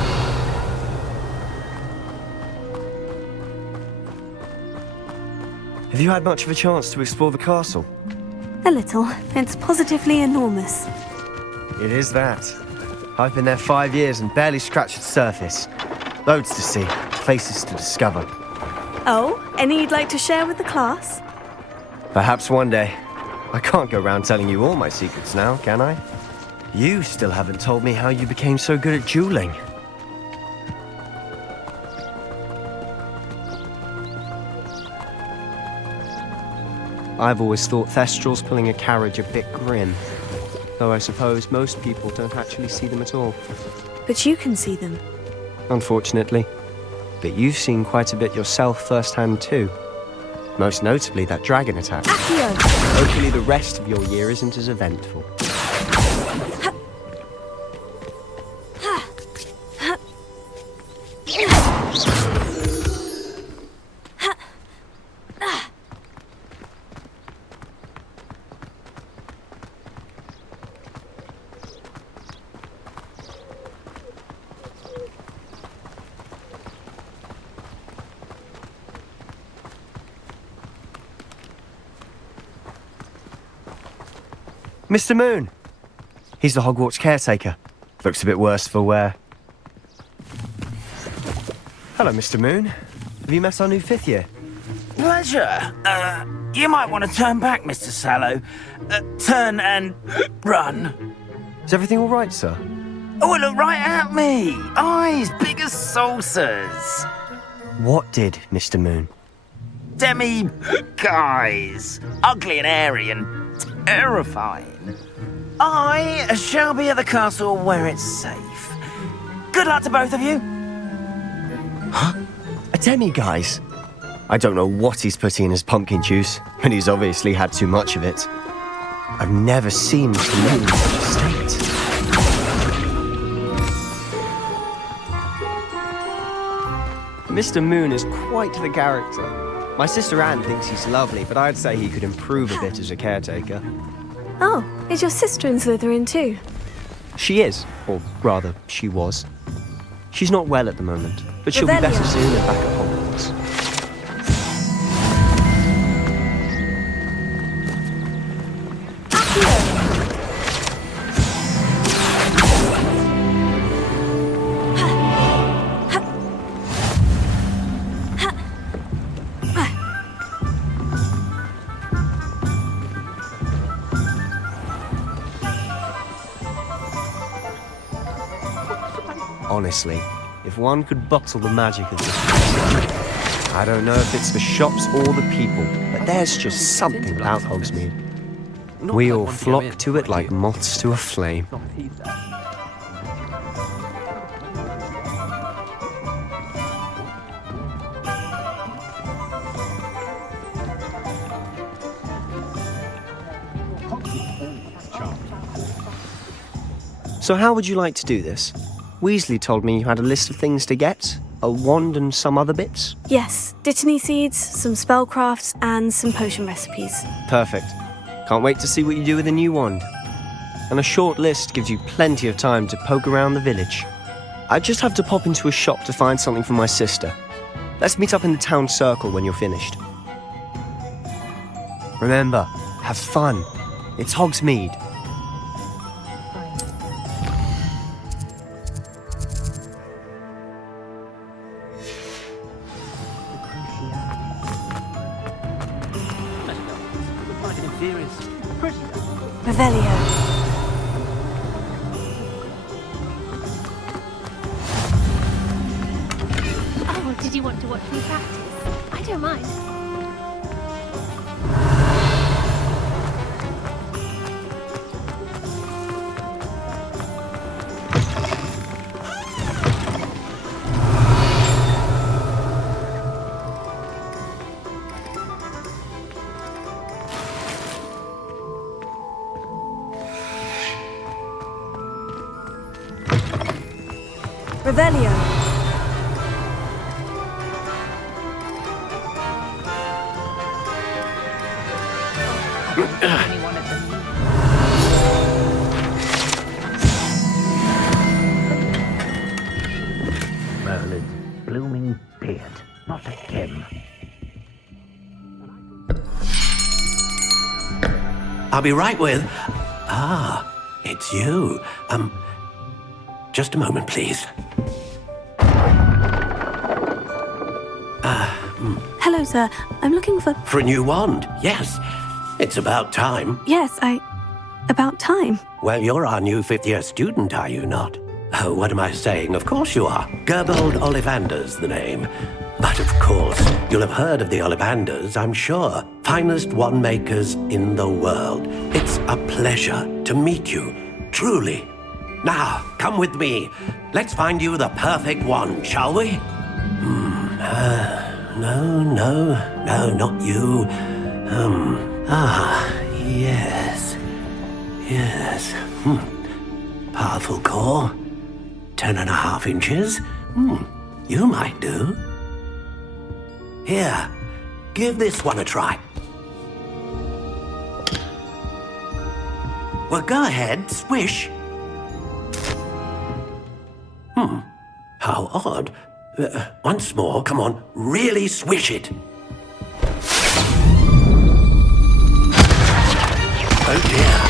Have you had much of a chance to explore the castle? A little. It's positively enormous. It is that. I've been there 5 years and barely scratched the surface. Loads to see, places to discover. Oh, any you'd like to share with the class? Perhaps one day. I can't go round telling you all my secrets now, can I? You still haven't told me how you became so good at dueling. I've always thought Thestrals pulling a carriage a bit grim. Though I suppose most people don't actually see them at all. But you can see them. Unfortunately. But you've seen quite a bit yourself firsthand too. Most notably that dragon attack. Accio! Hopefully the rest of your year isn't as eventful. Mr. Moon. He's the Hogwarts caretaker. Looks a bit worse for wear. Hello, Mr. Moon. Have you met our new 5th year? Pleasure. You might want to turn back, Mr. Sallow. Turn and run. Is everything all right, sir? Oh, look right at me. Eyes big as saucers. What did, Mr. Moon? Guys. Ugly and airy and terrifying. I shall be at the castle where it's safe. Good luck to both of you. Huh? A demi-guise? I don't know what he's putting in his pumpkin juice, but he's obviously had too much of it. I've never seen Mr. Moon in such a state. Mr. Moon is quite the character. My sister Anne thinks he's lovely, but I'd say he could improve a bit as a caretaker. Oh, is your sister in Slytherin too? She is, or rather, she was. She's not well at the moment, but she'll be better soon and back at Hogwarts. Honestly, if one could bottle the magic of this place. I don't know if it's the shops or the people, but there's just something about Hogsmeade. We all flock to it like moths to a flame. So how would you like to do this? Weasley told me you had a list of things to get, a wand and some other bits. Yes, dittany seeds, some spellcrafts, and some potion recipes. Perfect. Can't wait to see what you do with the new wand. And a short list gives you plenty of time to poke around the village. I just have to pop into a shop to find something for my sister. Let's meet up in the town circle when you're finished. Remember, have fun. It's Hogsmeade. Revelio. Oh, did you want to watch me practice? I don't mind. Revelio. Merlin's blooming beard, not a Kim. I'll be right with... Ah, it's you. Just a moment, please. Hello, sir. I'm looking for... For a new wand, yes. It's about time. Yes, about time. Well, you're our new fifth-year student, are you not? Oh, what am I saying? Of course you are. Gerbold Ollivander's the name. But of course, you'll have heard of the Ollivanders, I'm sure. Finest wand makers in the world. It's a pleasure to meet you, truly. Now, come with me. Let's find you the perfect wand, shall we? No, not you. Yes. Powerful core. 10.5 inches. You might do. Here, give this one a try. Well, go ahead, swish. How odd. Once more, come on, really swish it. Oh dear.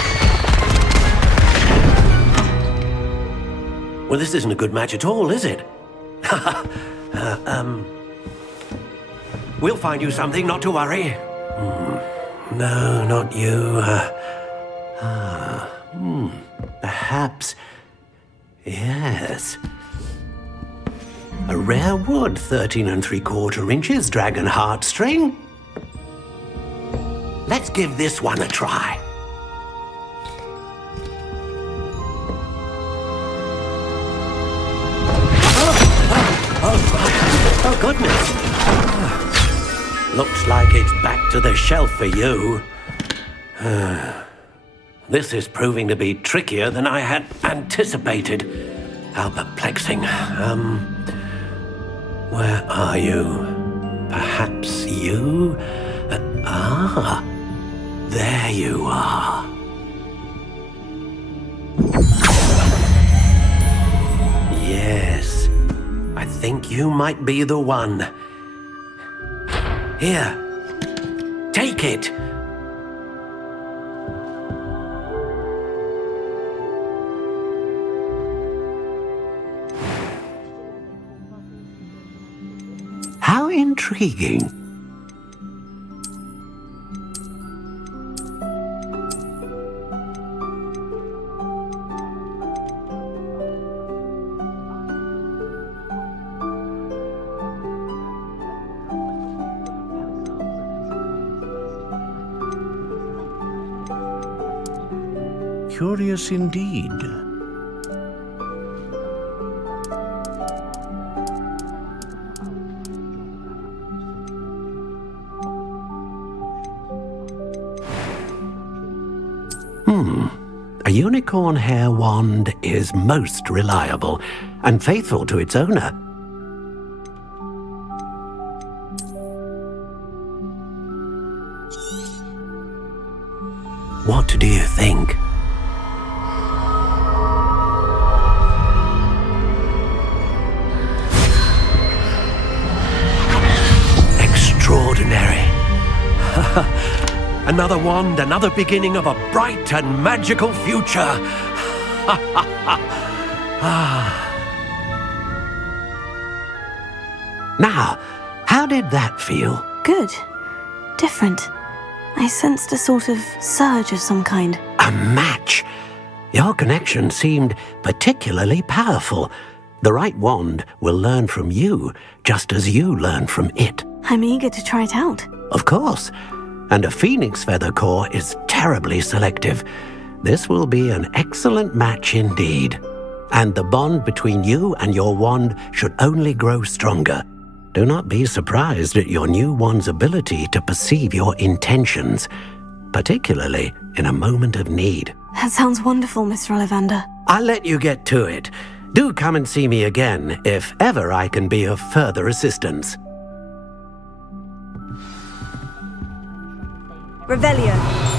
Well, this isn't a good match at all, is it? We'll find you something, not to worry. No, not you. Perhaps... Yes. A rare wood, 13 3/4 inches, dragon heartstring. Let's give this one a try. Oh goodness. Looks like it's back to the shelf for you. This is proving to be trickier than I had anticipated. How perplexing. Where are you? Perhaps you? There you are. Yes, I think you might be the one. Here, take it. How intriguing. Curious indeed. A unicorn hair wand is most reliable and faithful to its owner. What do you think? Extraordinary. Another wand, another beginning of a bright and magical future. Now, how did that feel? Good. Different. I sensed a sort of surge of some kind. A match. Your connection seemed particularly powerful. The right wand will learn from you, just as you learn from it. I'm eager to try it out. Of course. And a phoenix feather core is terribly selective. This will be an excellent match indeed. And the bond between you and your wand should only grow stronger. Do not be surprised at your new wand's ability to perceive your intentions, particularly in a moment of need. That sounds wonderful, Mr. Ollivander. I'll let you get to it. Do come and see me again if ever I can be of further assistance. Revelio.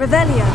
Revelio.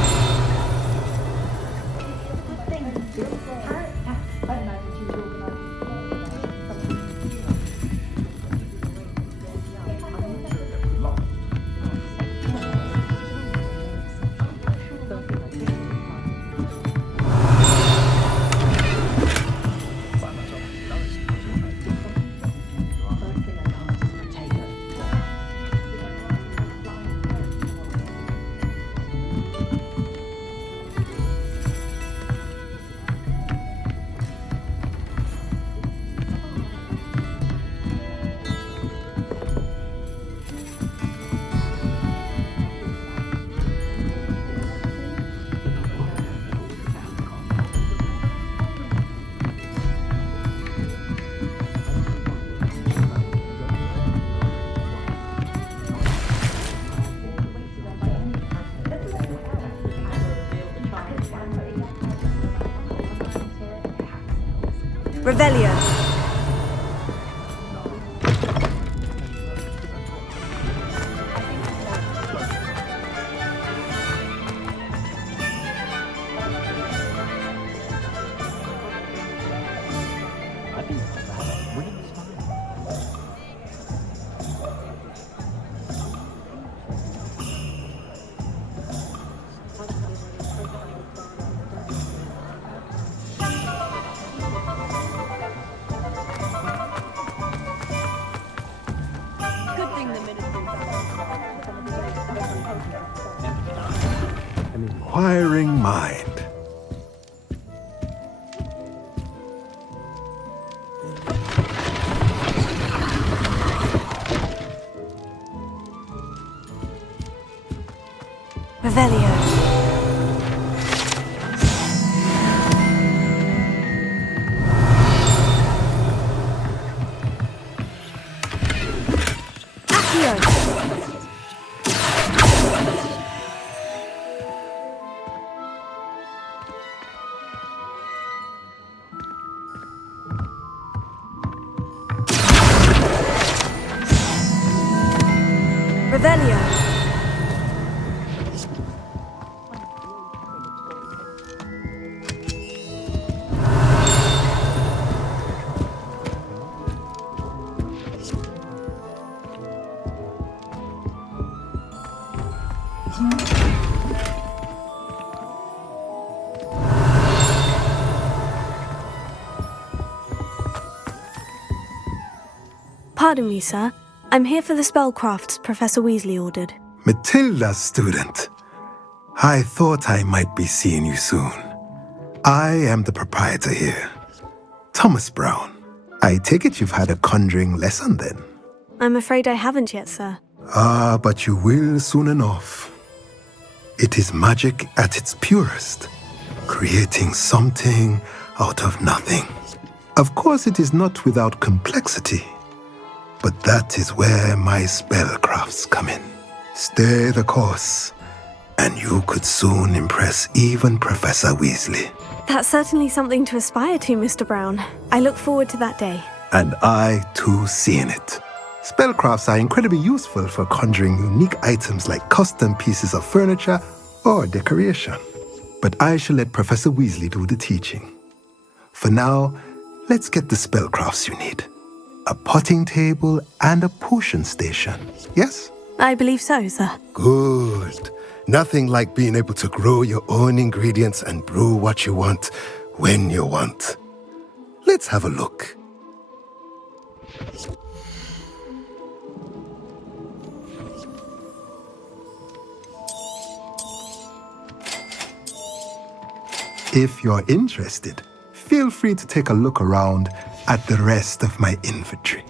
Revelio. Inquiring mind. Revelio. Revelio. Pardon me, sir. I'm here for the spellcrafts Professor Weasley ordered. Matilda's student. I thought I might be seeing you soon. I am the proprietor here, Thomas Brown. I take it you've had a conjuring lesson then? I'm afraid I haven't yet, sir. Ah, but you will soon enough. It is magic at its purest, creating something out of nothing. Of course, it is not without complexity, but that is where my spellcrafts come in. Stay the course, and you could soon impress even Professor Weasley. That's certainly something to aspire to, Mr. Brown. I look forward to that day. And I, too, seeing it. Spellcrafts are incredibly useful for conjuring unique items like custom pieces of furniture or decoration. But I shall let Professor Weasley do the teaching. For now, let's get the spellcrafts you need. A potting table and a potion station, yes? I believe so, sir. Good. Nothing like being able to grow your own ingredients and brew what you want, when you want. Let's have a look. If you're interested, feel free to take a look around at the rest of my inventory.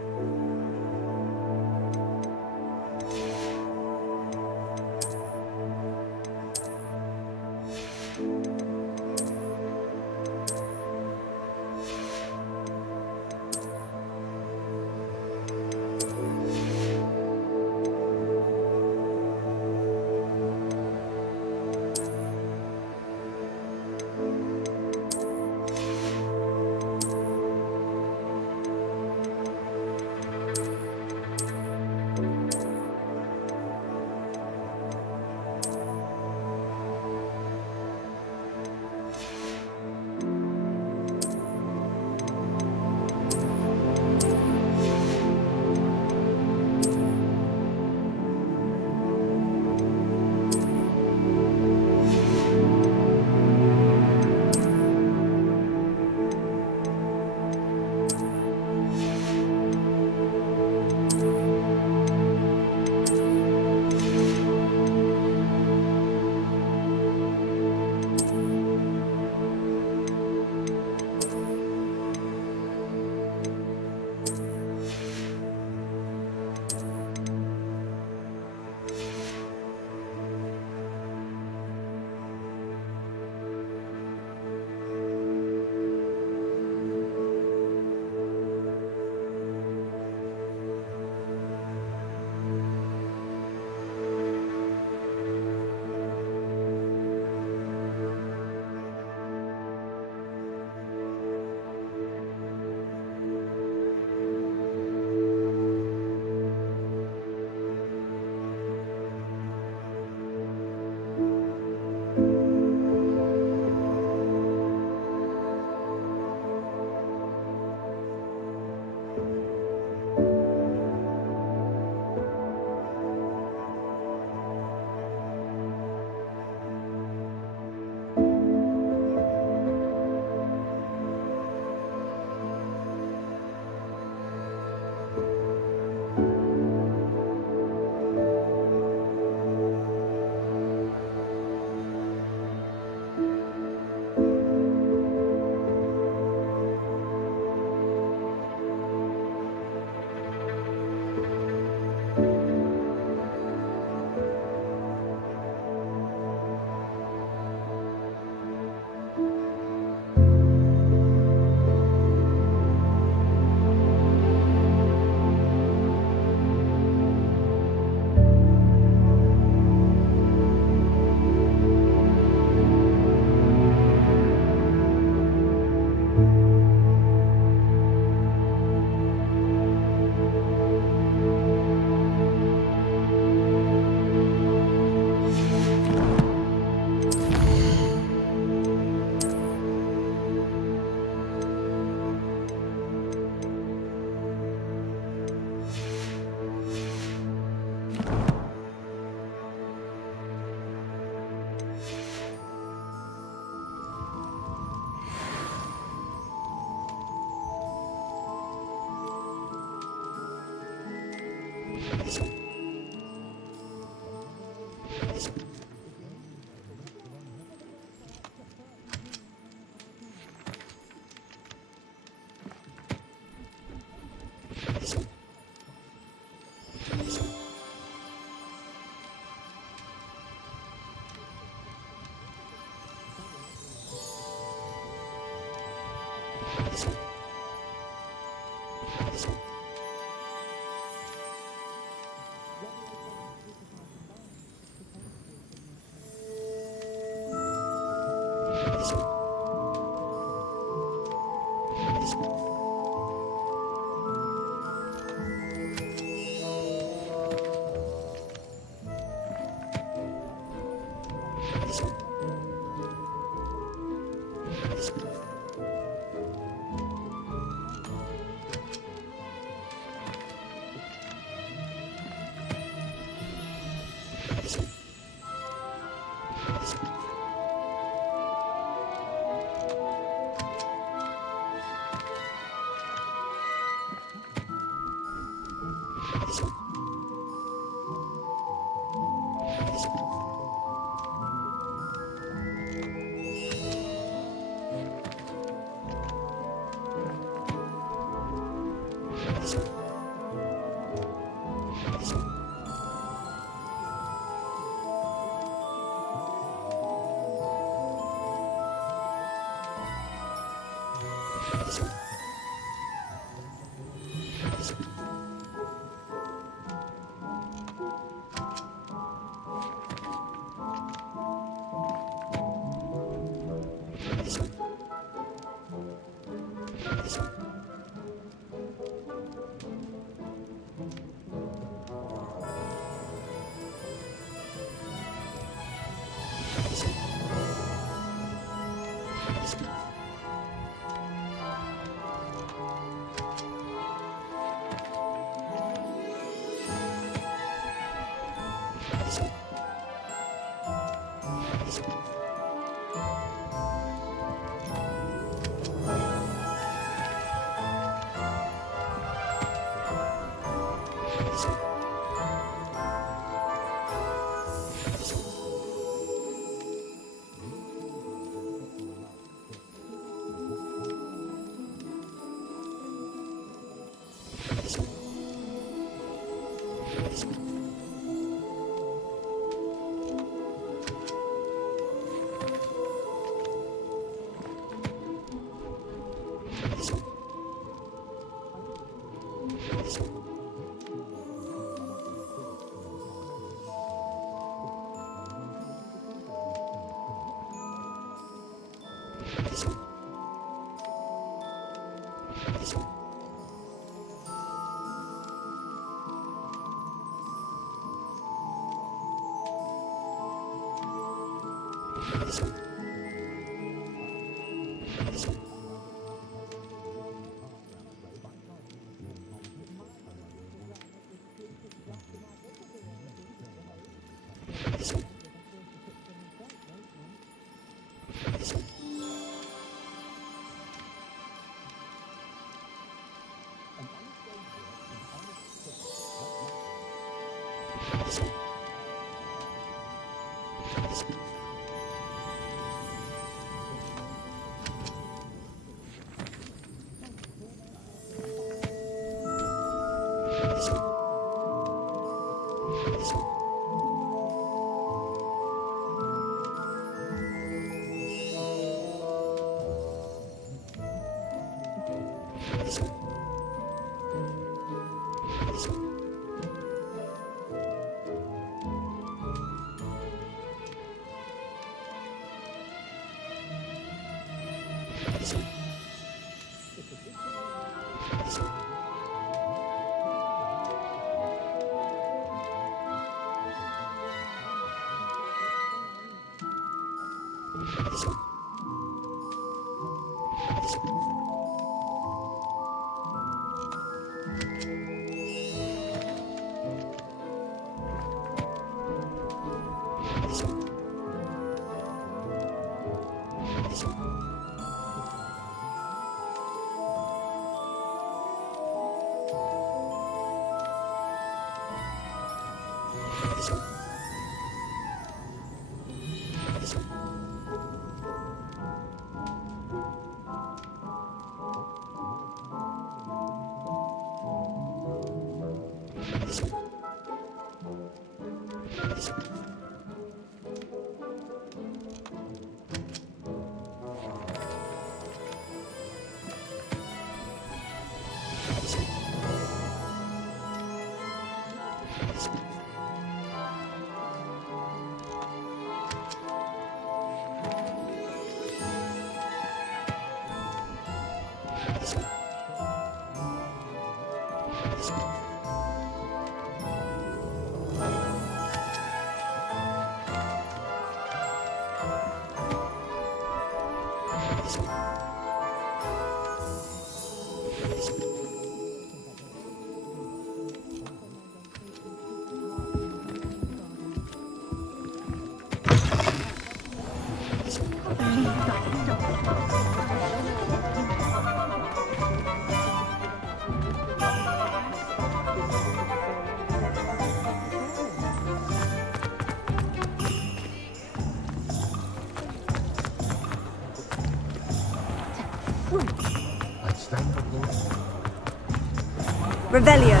Revelio.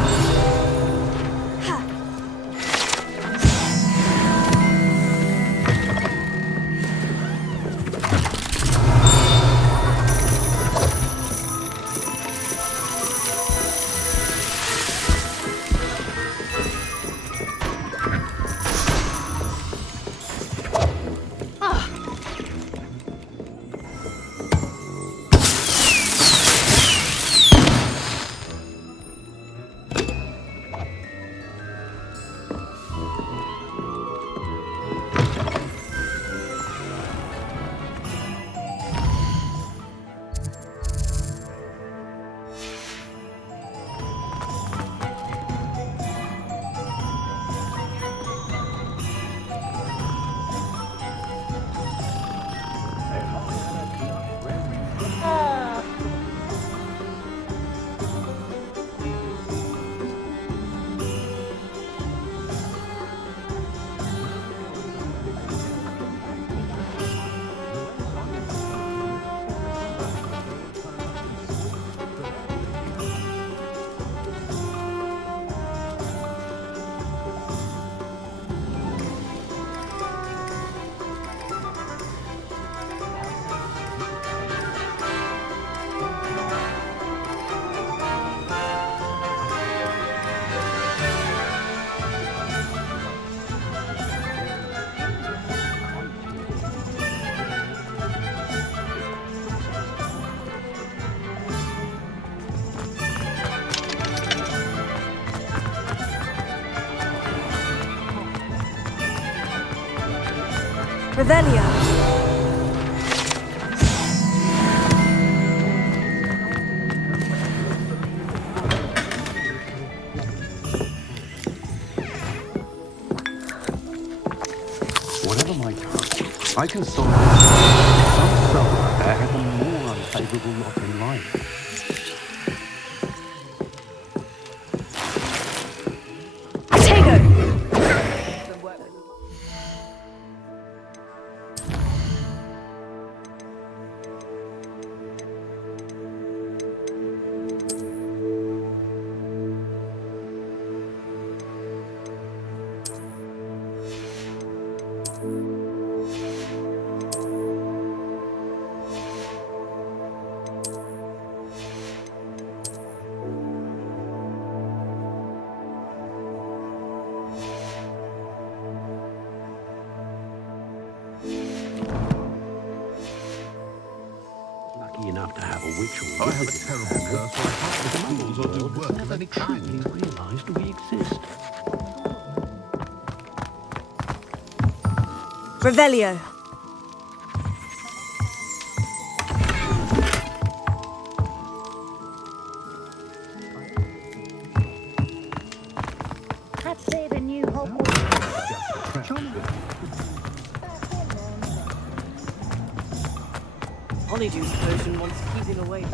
Revelio. Whatever my task, I can solve it. Some soul out there has a more unfavorable lot in life. Enough to have a witch I have a terrible curse where half the schools or do work of any kind. Realized we exist. Revelio. I'd say the new Hogwarts. polyjuice potion wants keeping away.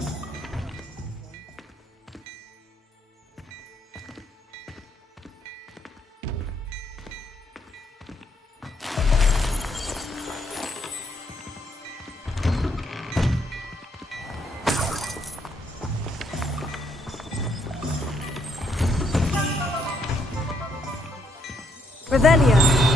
Revelio.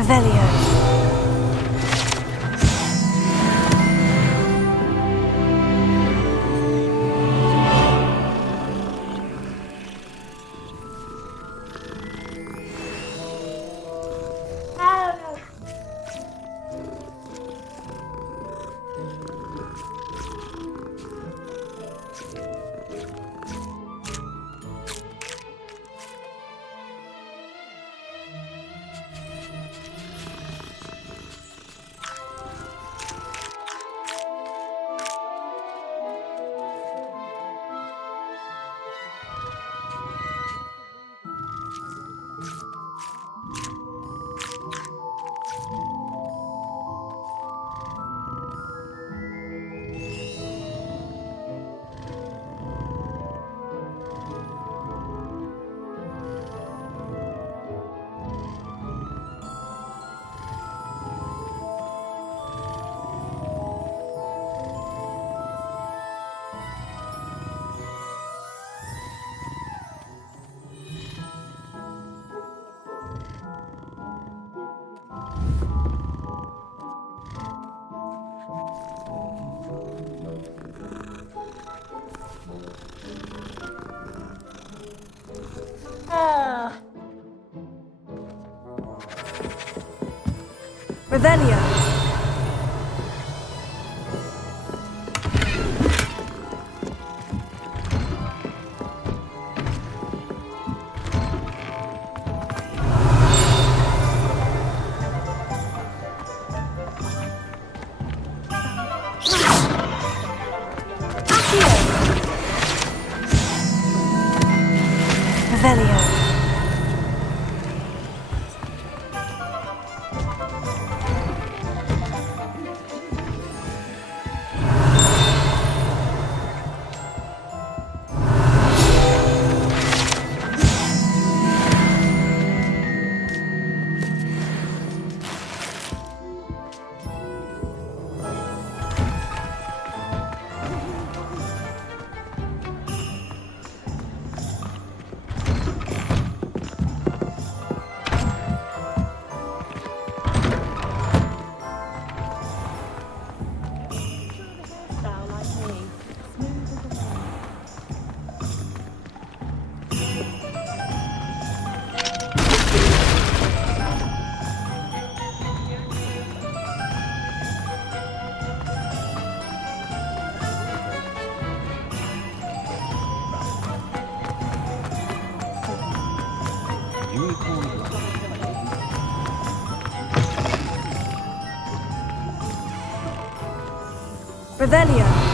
Revelio. Revelio. Revelio. Revelio.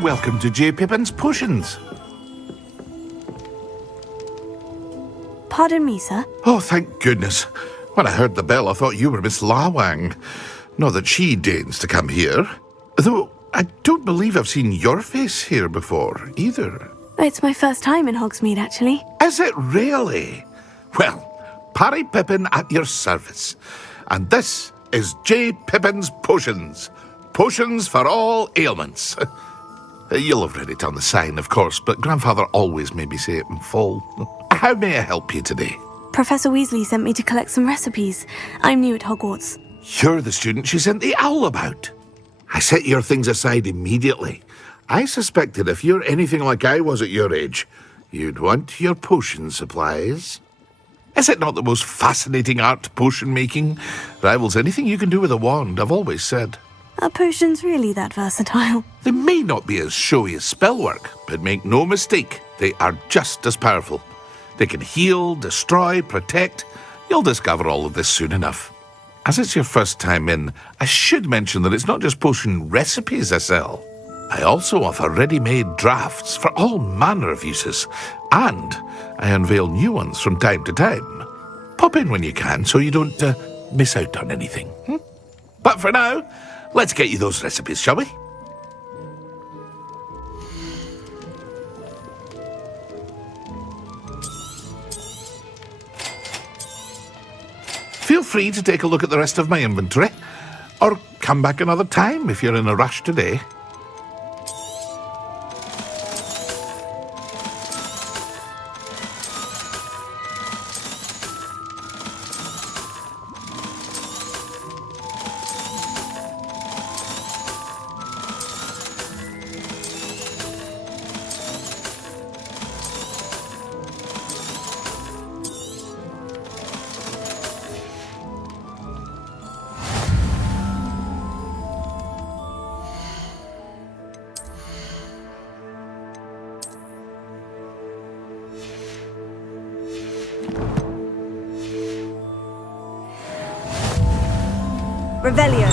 Welcome to J. Pippin's Potions. Pardon me, sir. Oh, thank goodness. When I heard the bell, I thought you were Miss Lawang. Not that she deigns to come here. Though, I don't believe I've seen your face here before, either. It's my first time in Hogsmeade, actually. Is it really? Well, Parry Pippin at your service. And this is J. Pippin's Potions. Potions for all ailments. You'll have read it on the sign, of course, but Grandfather always made me say it in full. How may I help you today? Professor Weasley sent me to collect some recipes. I'm new at Hogwarts. You're the student she sent the owl about. I set your things aside immediately. I suspected if you're anything like I was at your age, you'd want your potion supplies. Is it not the most fascinating art, potion making? Rivals anything you can do with a wand, I've always said. Are potions really that versatile? They may not be as showy as spellwork, but make no mistake, they are just as powerful. They can heal, destroy, protect. You'll discover all of this soon enough. As it's your first time in, I should mention that it's not just potion recipes I sell. I also offer ready-made drafts for all manner of uses, and I unveil new ones from time to time. Pop in when you can so you don't miss out on anything. But for now, let's get you those recipes, shall we? Feel free to take a look at the rest of my inventory, or come back another time if you're in a rush today. Revelio.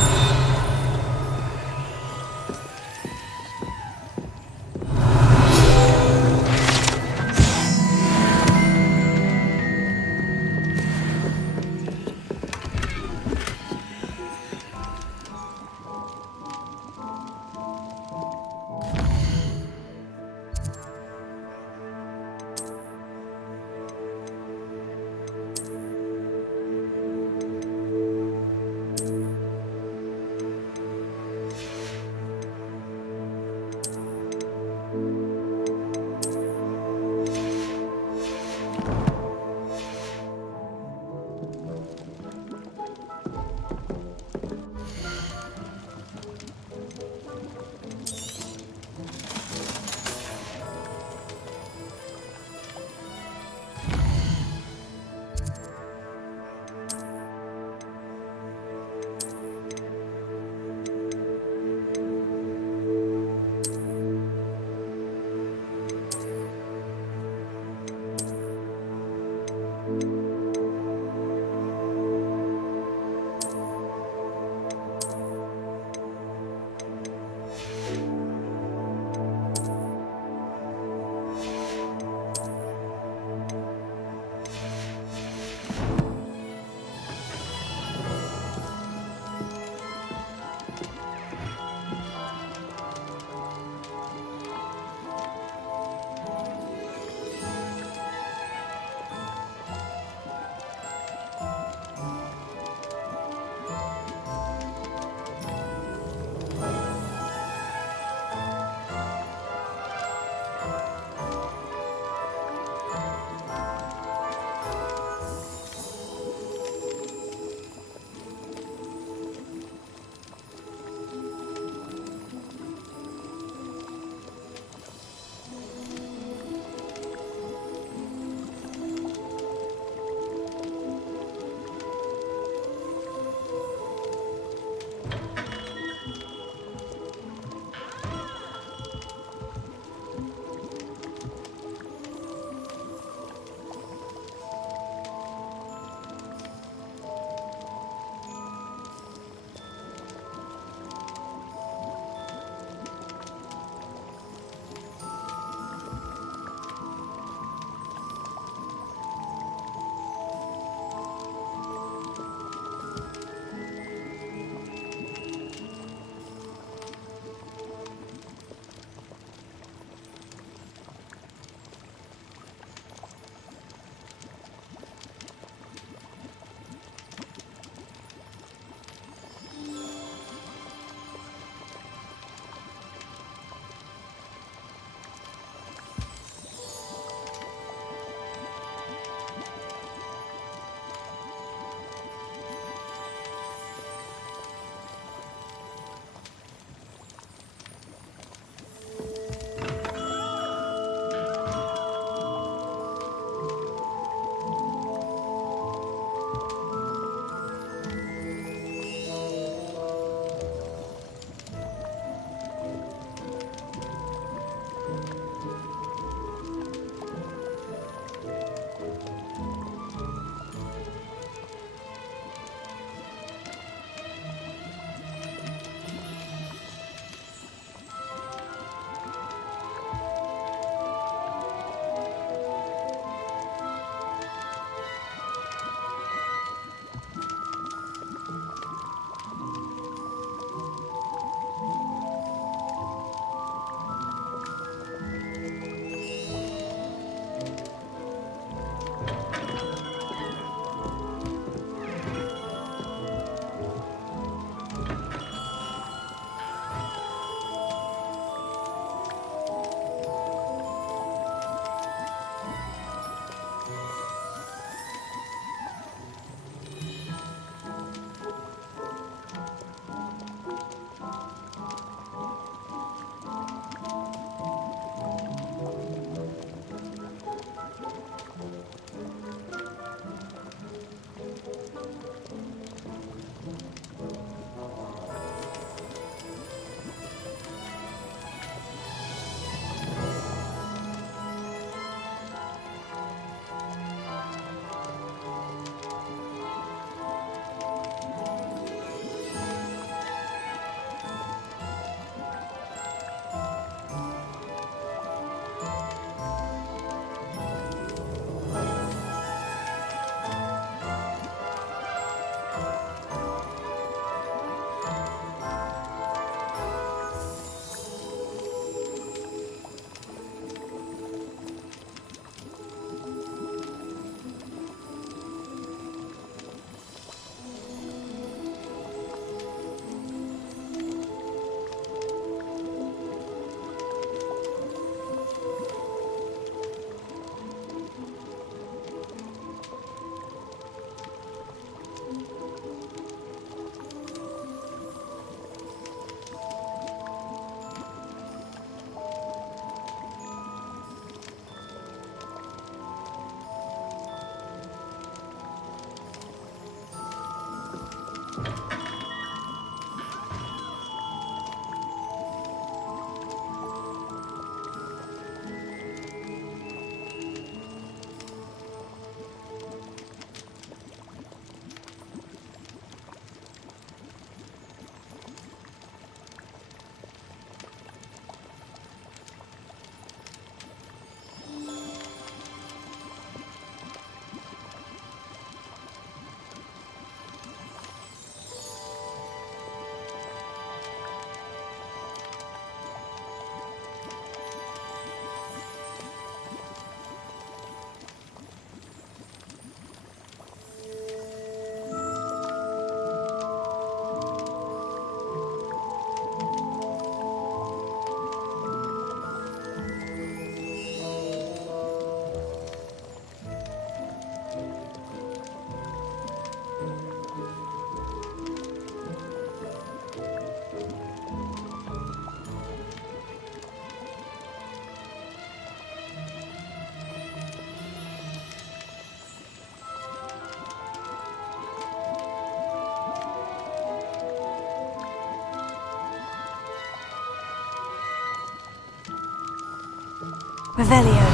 Revelio.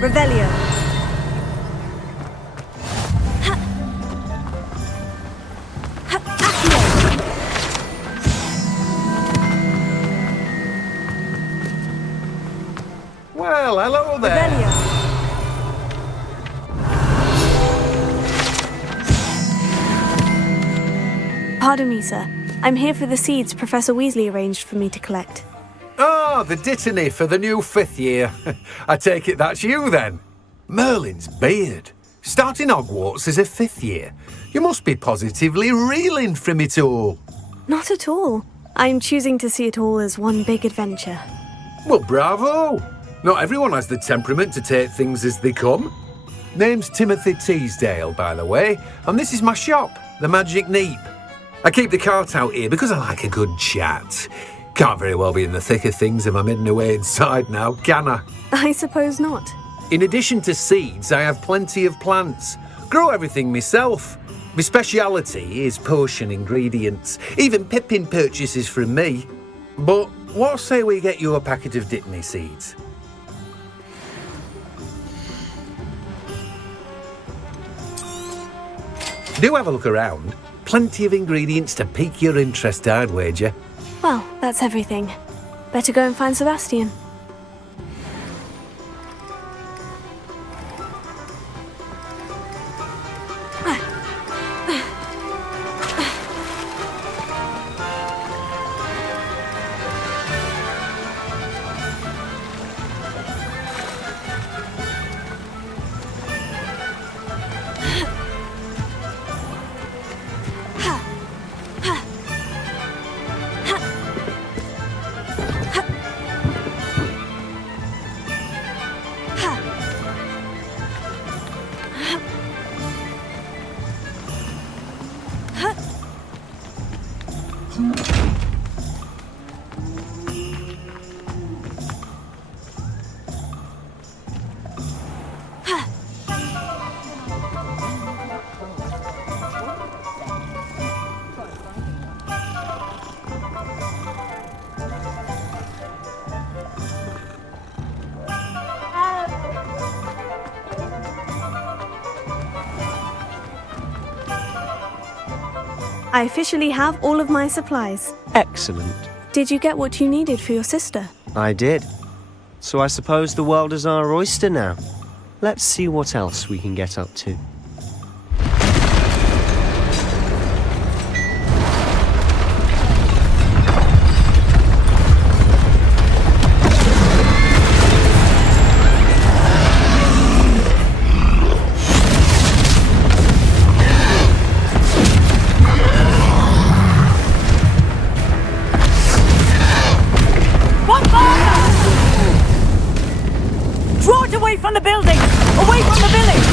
Revelio. Well, hello there. Revelio. Pardon me, sir. I'm here for the seeds Professor Weasley arranged for me to collect. Oh, the dittany for the new 5th year. I take it that's you then. Merlin's beard. Starting Hogwarts as a 5th year. You must be positively reeling from it all. Not at all. I'm choosing to see it all as one big adventure. Well, bravo. Not everyone has the temperament to take things as they come. Name's Timothy Teasdale, by the way, and this is my shop, the Magic Neep. I keep the cart out here because I like a good chat. Can't very well be in the thick of things if I'm hidden away inside now, can I? I suppose not. In addition to seeds, I have plenty of plants. Grow everything myself. My speciality is potion ingredients. Even Pippin purchases from me. But what say we get you a packet of Dittany seeds? Do have a look around. Plenty of ingredients to pique your interest, I'd wager. Well, that's everything. Better go and find Sebastian. I officially have all of my supplies. Excellent. Did you get what you needed for your sister? I did. So I suppose the world is our oyster now. Let's see what else we can get up to. From the building! Away from the village!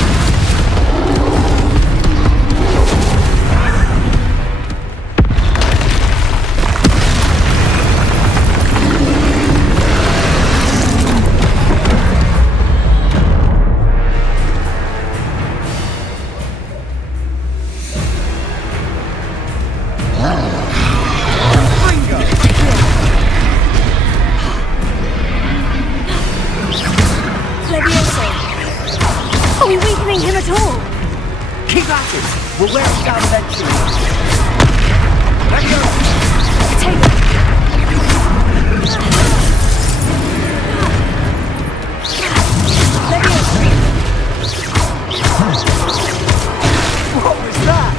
Are we weakening him at all? Keep at it. We'll wear it down eventually. Let go. Take it. What was that?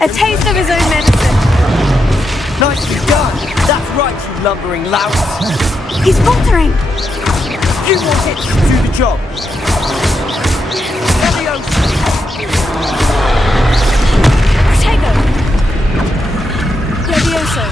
A taste of his own medicine. Nicely done. That's right, you lumbering lout. He's faltering. Few more hits to do the job. Protego. Levioso.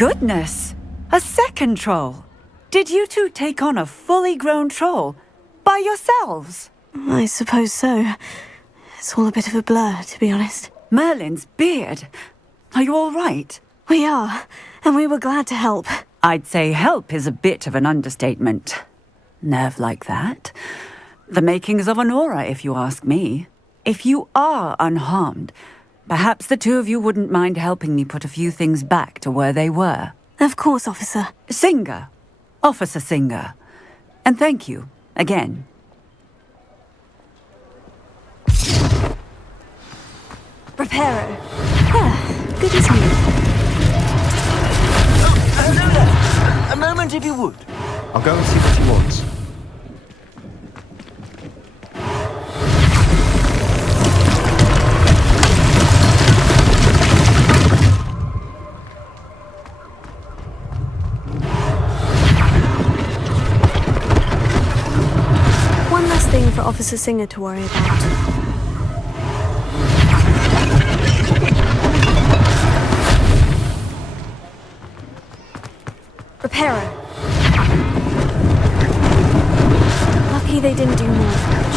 Goodness! A second troll! Did you two take on a fully grown troll? By yourselves? I suppose so. It's all a bit of a blur, to be honest. Merlin's beard. Are you all right? We are, and we were glad to help. I'd say help is a bit of an understatement. Nerve like that. The makings of an aura, if you ask me. If you are unharmed, perhaps the two of you wouldn't mind helping me put a few things back to where they were. Of course, officer. Singer. Officer Singer. And thank you, again. Reparo. Ah, good as new. Hello there. A moment if you would. I'll go and see what he wants. One last thing for Officer Singer to worry about. Reparo. Lucky they didn't do more damage.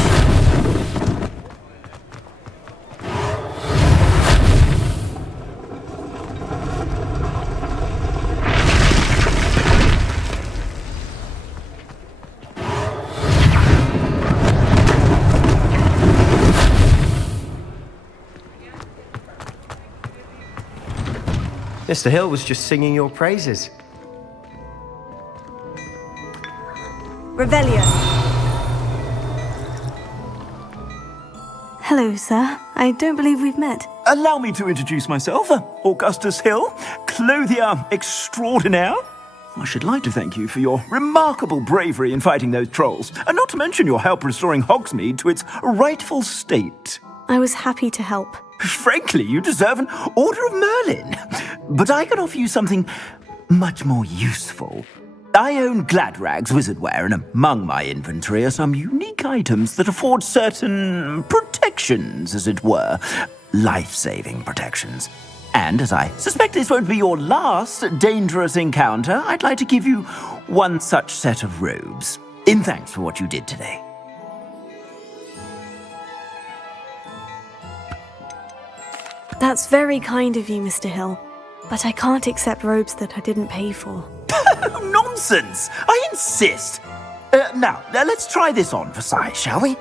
Mr. Hill was just singing your praises. Revelio. Hello, sir. I don't believe we've met. Allow me to introduce myself, Augustus Hill, clothier extraordinaire. I should like to thank you for your remarkable bravery in fighting those trolls, and not to mention your help restoring Hogsmeade to its rightful state. I was happy to help. Frankly, you deserve an Order of Merlin. But I can offer you something much more useful. I own Gladrag's wizardware, and among my inventory are some unique items that afford certain protections, as it were. Life-saving protections. And as I suspect this won't be your last dangerous encounter, I'd like to give you one such set of robes, in thanks for what you did today. That's very kind of you, Mr. Hill. But I can't accept robes that I didn't pay for. Nonsense! I insist! Now, let's try this on for size, shall we?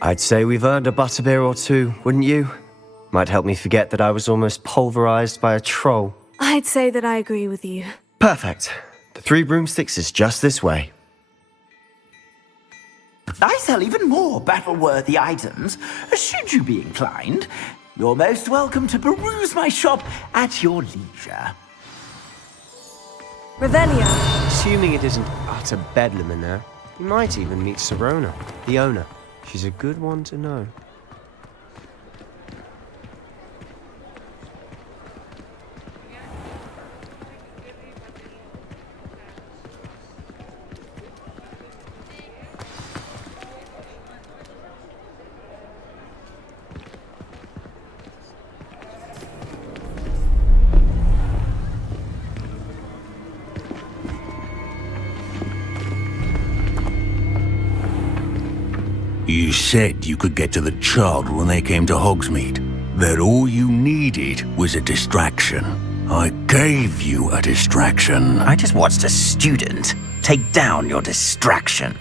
I'd say we've earned a butterbeer or two, wouldn't you? Might help me forget that I was almost pulverized by a troll. I'd say that I agree with you. Perfect. The 3 broomsticks is just this way. I sell even more battle-worthy items. Should you be inclined, you're most welcome to peruse my shop at your leisure. Revelio. Assuming it isn't utter bedlam in there, you might even meet Serona, the owner. She's a good one to know. You said you could get to the child when they came to Hogsmeade. That all you needed was a distraction. I gave you a distraction. I just watched a student take down your distraction.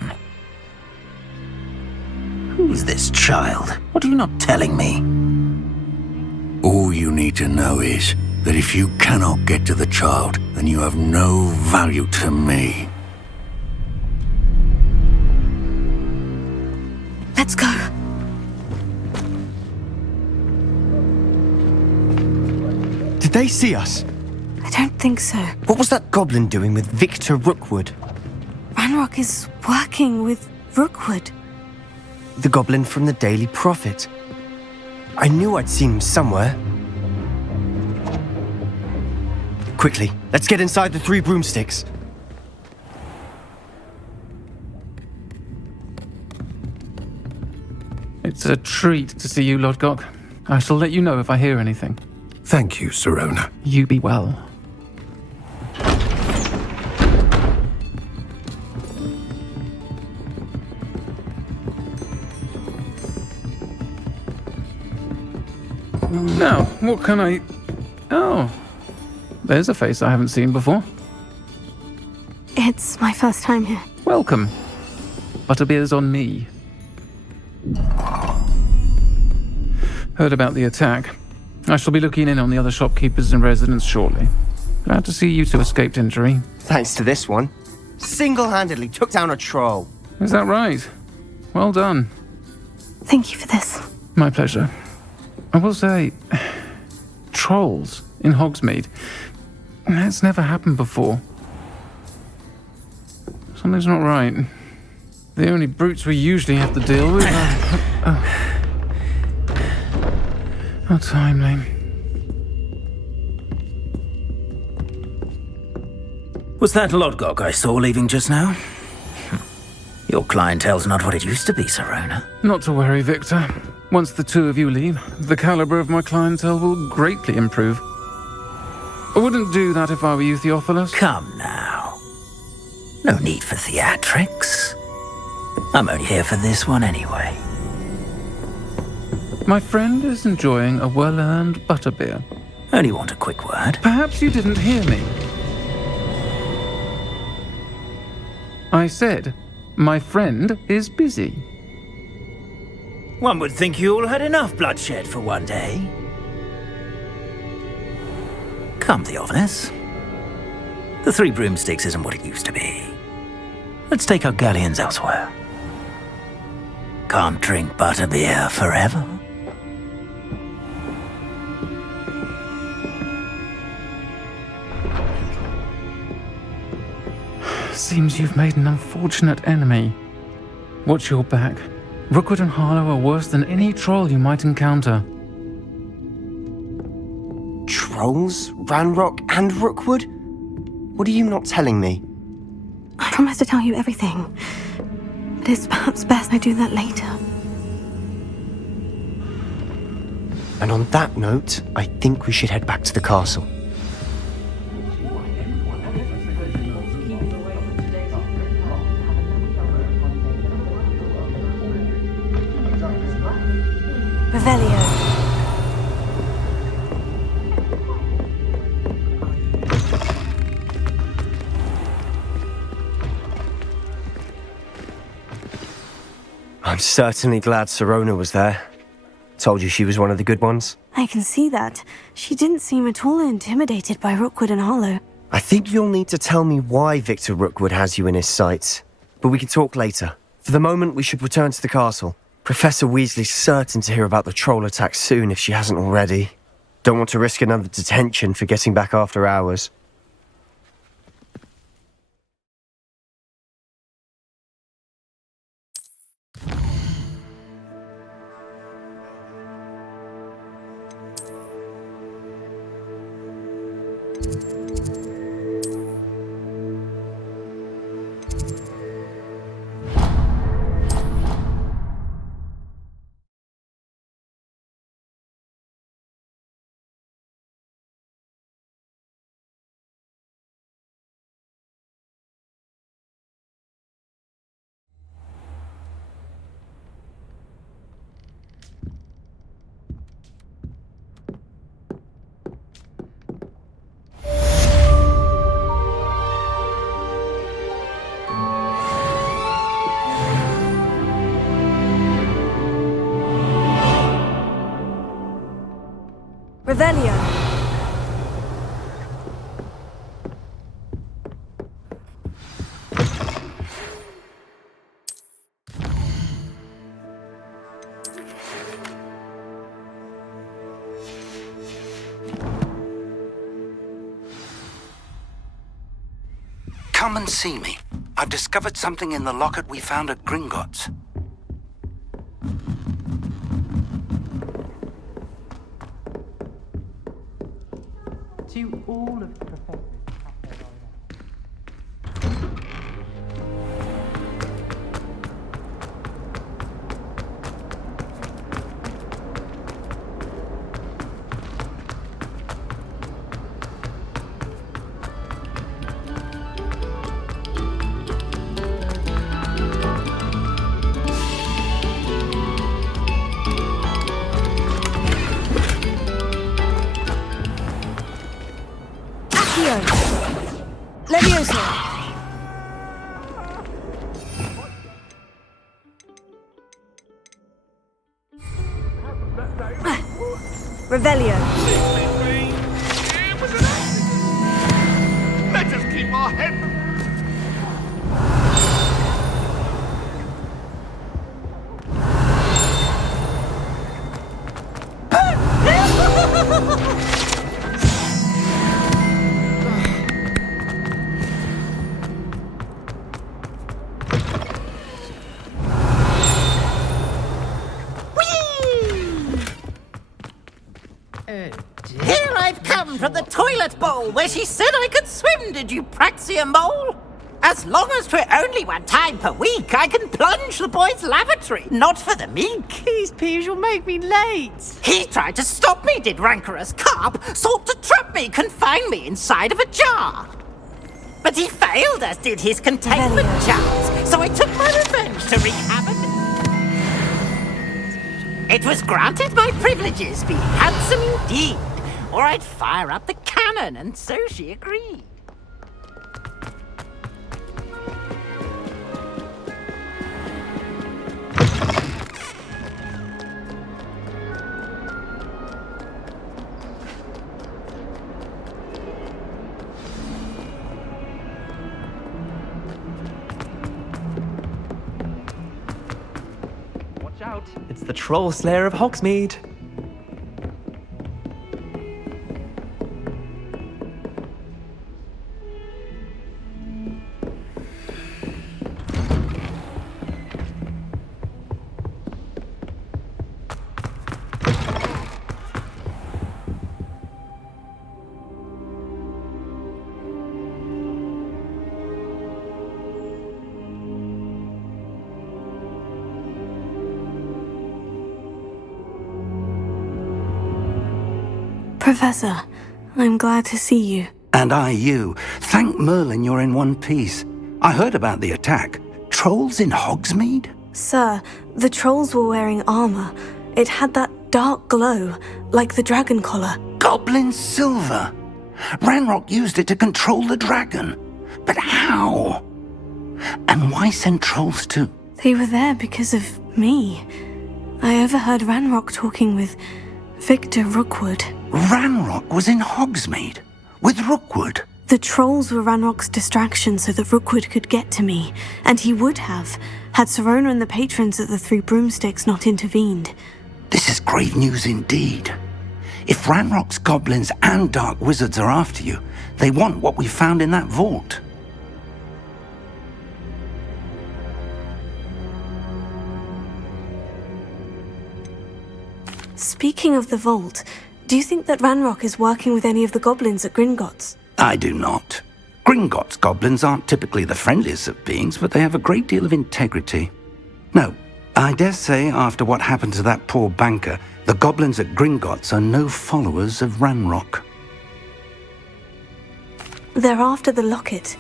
Who's this child? What are you not telling me? All you need to know is that if you cannot get to the child, then you have no value to me. Let's go. Did they see us? I don't think so. What was that goblin doing with Victor Rookwood? Ranrock is working with Rookwood. The goblin from the Daily Prophet. I knew I'd seen him somewhere. Quickly, let's get inside the 3 broomsticks. It's a treat to see you, Lodgok. I shall let you know if I hear anything. Thank you, Sirona. You be well. Now, what can I... Oh, there's a face I haven't seen before. It's my first time here. Welcome. Butterbeer's on me. Heard about the attack. I shall be looking in on the other shopkeepers and residents shortly. Glad to see you two escaped injury. Thanks to this one. Single-handedly took down a troll. Is that right? Well done. Thank you for this. My pleasure. I will say, trolls in Hogsmeade. That's never happened before. Something's not right. The only brutes we usually have to deal with are... How timely. Was that Lodgok I saw leaving just now? Your clientele's not what it used to be, Sirona. Not to worry, Victor. Once the two of you leave, the caliber of my clientele will greatly improve. I wouldn't do that if I were you, Theophilus. Come now. No need for theatrics. I'm only here for this one anyway. My friend is enjoying a well-earned butterbeer. Only want a quick word. Perhaps you didn't hear me. I said, my friend is busy. One would think you all had enough bloodshed for one day. Come, Theophilus. The 3 broomsticks isn't what it used to be. Let's take our galleons elsewhere. Can't drink butterbeer forever. Seems you've made an unfortunate enemy. Watch your back. Rookwood and Harlow are worse than any troll you might encounter. Trolls? Ranrock and Rookwood? What are you not telling me? I promise to tell you everything. But it's perhaps best I do that later. And on that note, I think we should head back to the castle. Revelio. I'm certainly glad Sirona was there. Told you she was one of the good ones. I can see that. She didn't seem at all intimidated by Rookwood and Harlow. I think you'll need to tell me why Victor Rookwood has you in his sights. But we can talk later. For the moment, we should return to the castle. Professor Weasley's certain to hear about the troll attack soon if she hasn't already. Don't want to risk another detention for getting back after hours. come and see me. I've discovered something in the locket we found at Gringotts. To all of the professors. Leviosa! Revelio. Let us keep our head. Here I've come from the toilet bowl where she said I could swim, did you praxia mole? As long as 'twere only one time per week, I can plunge the boy's lavatory, not for the meek. Please, Peeves, you'll make me late. He tried to stop me, did rancorous carp, sought to trap me, confine me inside of a jar. But he failed, as did his containment jars, so I took my revenge to wreak havoc. It was granted my privileges be handsome indeed, or I'd fire up the cannon, and so she agreed. Watch out, it's the Troll Slayer of Hogsmeade. Professor, I'm glad to see you. And I you. Thank Merlin you're in one piece. I heard about the attack. Trolls in Hogsmeade? Sir, the trolls were wearing armor. It had that dark glow, like the dragon collar. Goblin silver! Ranrock used it to control the dragon. But how? And why send trolls too? They were there because of me. I overheard Ranrock talking with Victor Rookwood. Ranrock was in Hogsmeade? With Rookwood? The trolls were Ranrock's distraction so that Rookwood could get to me, and he would have, had Serona and the patrons at the Three Broomsticks not intervened. This is grave news indeed. If Ranrock's goblins and dark wizards are after you, they want what we found in that vault. Speaking of the vault, do you think that Ranrock is working with any of the goblins at Gringotts? I do not. Gringotts goblins aren't typically the friendliest of beings, but they have a great deal of integrity. No, I dare say after what happened to that poor banker, the goblins at Gringotts are no followers of Ranrock. They're after the locket.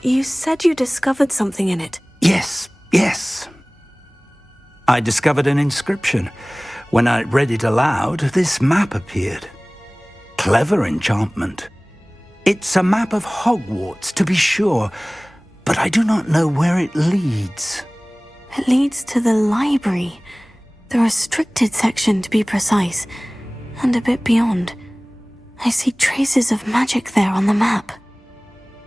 You said you discovered something in it. Yes. I discovered an inscription. When I read it aloud, this map appeared. Clever enchantment. It's a map of Hogwarts, to be sure, but I do not know where it leads. It leads to the library. The restricted section, to be precise, and a bit beyond. I see traces of magic there on the map.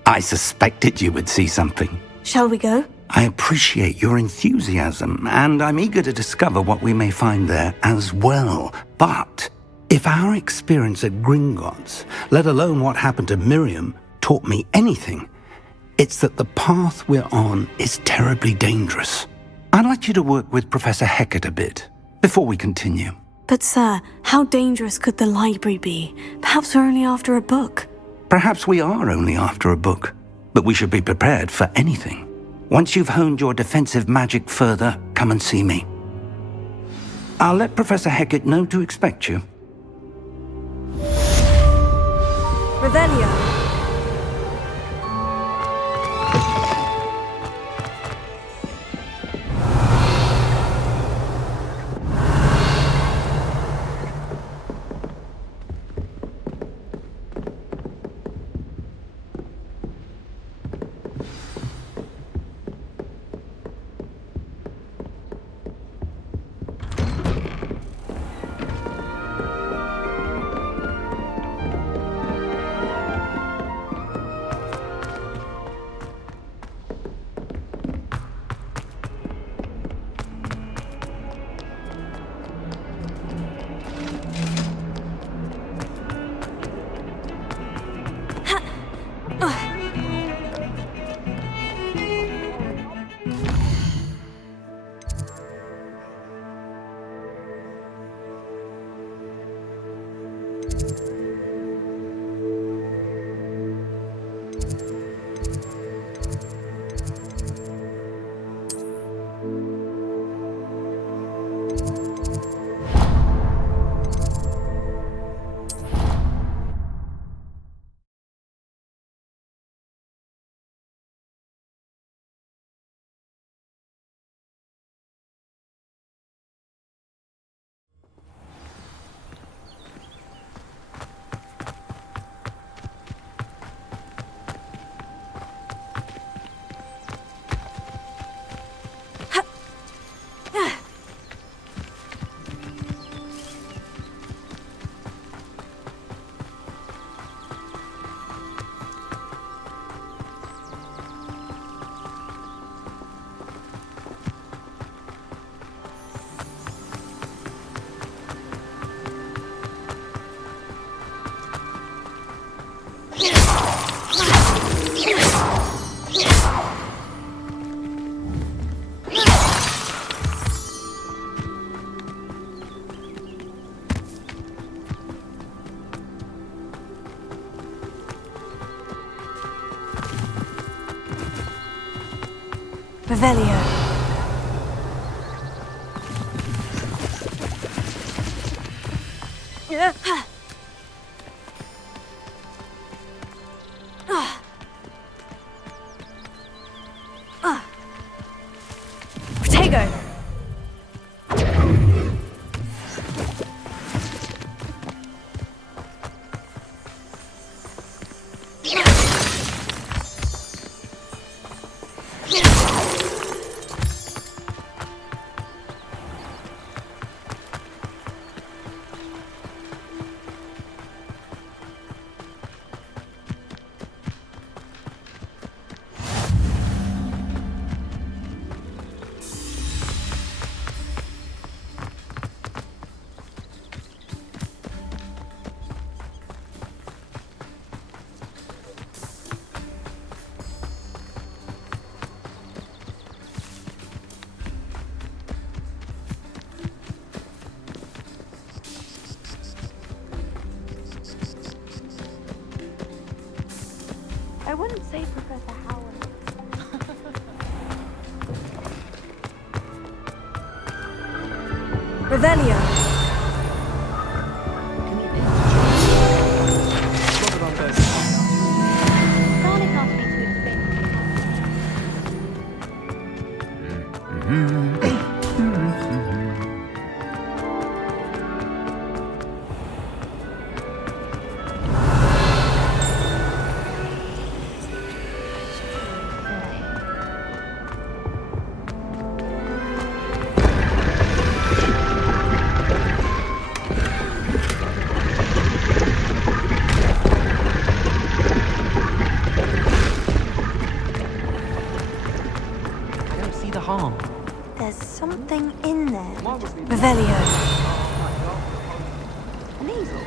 I suspected you would see something. Shall we go? I appreciate your enthusiasm, and I'm eager to discover what we may find there as well. But if our experience at Gringotts, let alone what happened to Miriam, taught me anything, It's that the path we're on is terribly dangerous. I'd like you to work with Professor Hecat a bit before we continue. But sir, how dangerous could the library be? Perhaps we're only after a book. Perhaps we are only after a book, but we should be prepared for anything. Once you've honed your defensive magic further, come and see me. I'll let Professor Hecat know to expect you. Revelio. Revelio. Protego. I wouldn't say Professor Howard. Revelio. Garlic asked me to explain. There's something in there. Revelio. An easel.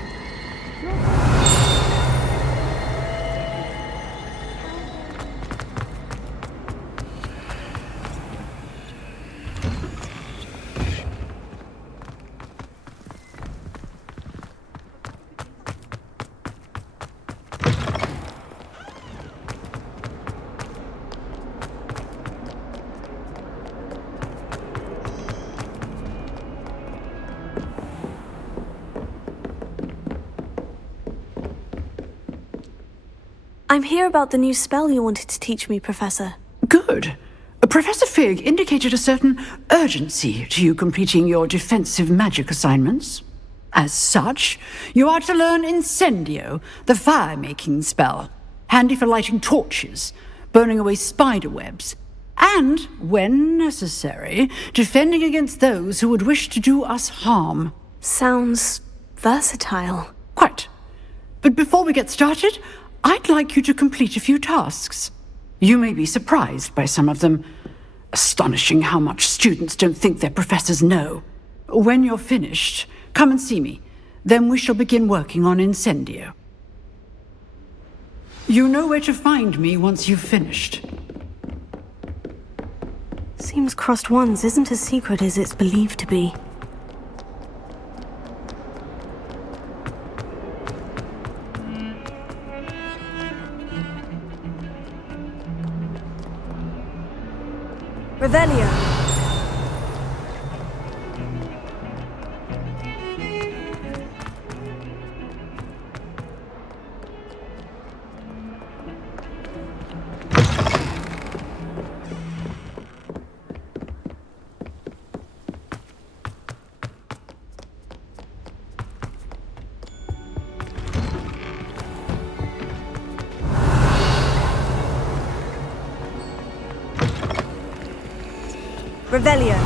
I'm here about the new spell you wanted to teach me, Professor. Good. Professor Fig indicated a certain urgency to you completing your defensive magic assignments. As such, you are to learn Incendio, the fire-making spell, handy for lighting torches, burning away spider webs, and, when necessary, defending against those who would wish to do us harm. Sounds versatile. Quite. But before we get started, I'd like you to complete a few tasks. You may be surprised by some of them. Astonishing how much students don't think their professors know. When you're finished, come and see me. Then we shall begin working on Incendio. You know where to find me once you've finished. Seems crossed wands isn't as secret as it's believed to be. Revelio. Revelio.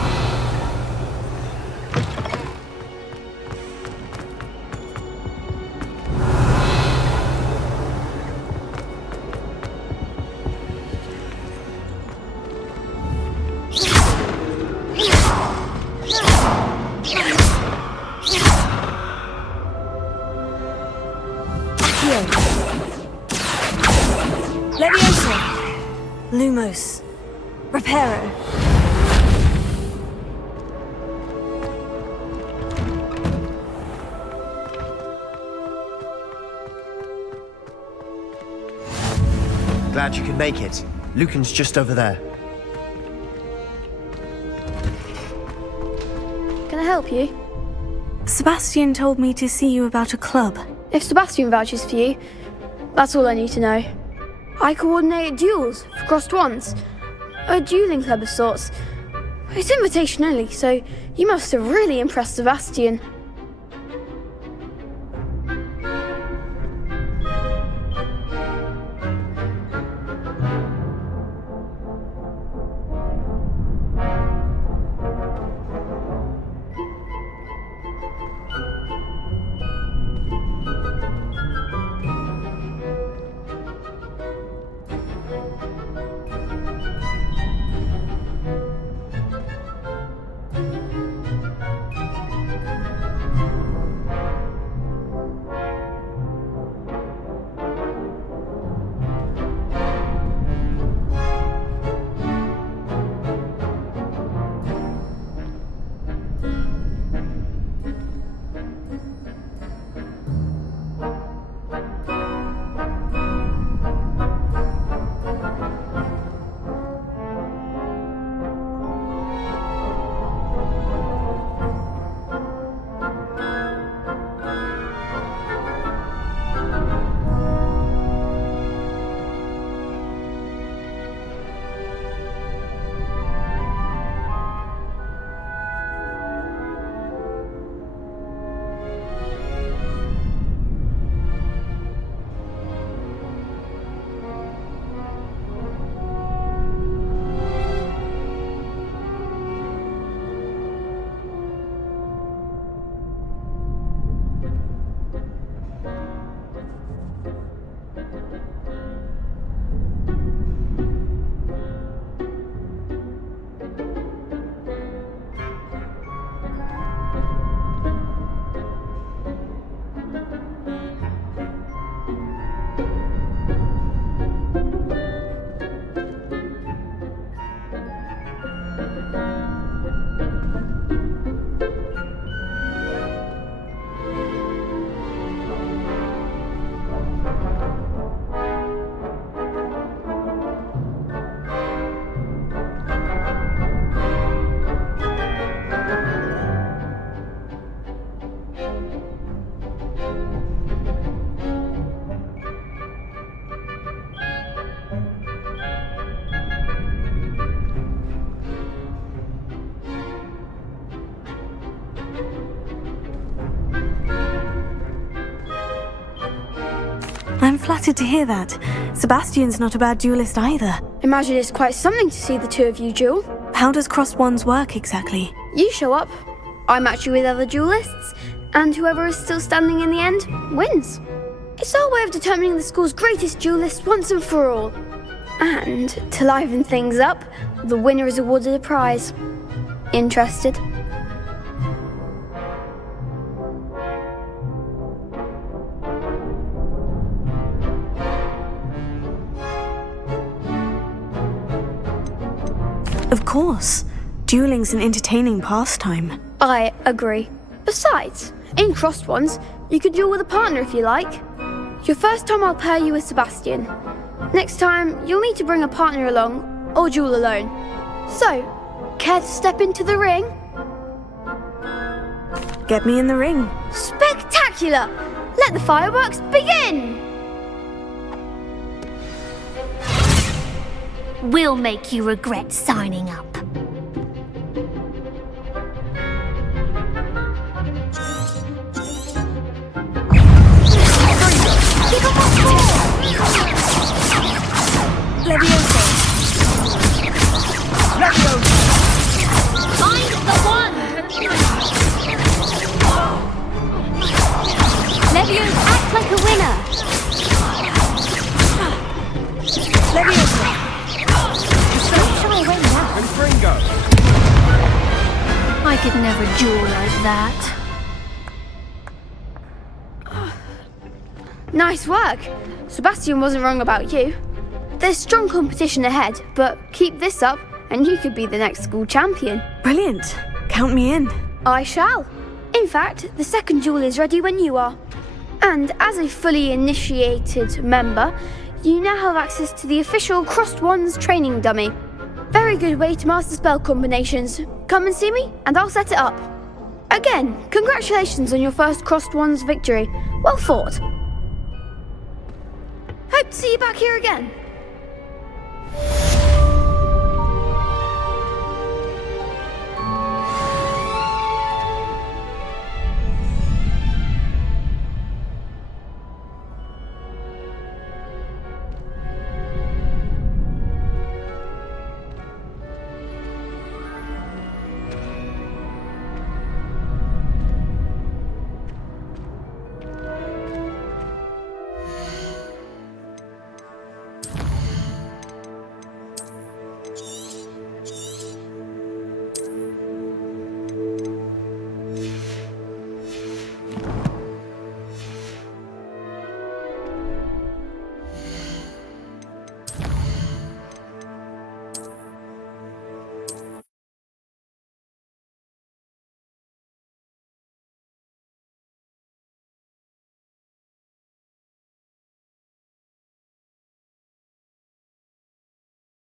Leviosa. Lumos. Reparo. Glad you could make it. Lucan's just over there. Can I help you? Sebastian told me to see you about a club. If Sebastian vouches for you, that's all I need to know. I coordinate duels for crossed wands. A dueling club of sorts. It's invitation only, so you must have really impressed Sebastian. I'm flattered to hear that. Sebastian's not a bad duelist either. Imagine it's quite something to see the two of you duel. How does crossed wands work exactly? You show up, I match you with other duelists, and whoever is still standing in the end wins. It's our way of determining the school's greatest duelist once and for all. And to liven things up, the winner is awarded a prize. Interested? Of course. Dueling's an entertaining pastime. I agree. Besides, in crossed ones, you could duel with a partner if you like. Your first time I'll pair you with Sebastian. Next time, you'll need to bring a partner along, or duel alone. So, care to step into the ring? Get me in the ring. Spectacular! Let the fireworks begin! We'll make you regret signing up. Leviosa. Find the one! Leviosa, act like a winner! Leviosa. I could never duel like that. Nice work. Sebastian wasn't wrong about you. There's strong competition ahead, but keep this up and you could be the next school champion. Brilliant. Count me in. I shall. In fact, the second duel is ready when you are. And as a fully initiated member, you now have access to the official Crossed Wands training dummy. Very good way to master spell combinations. Come and see me, and I'll set it up. Again, congratulations on your first Crossed Wands victory. Well fought. Hope to see you back here again.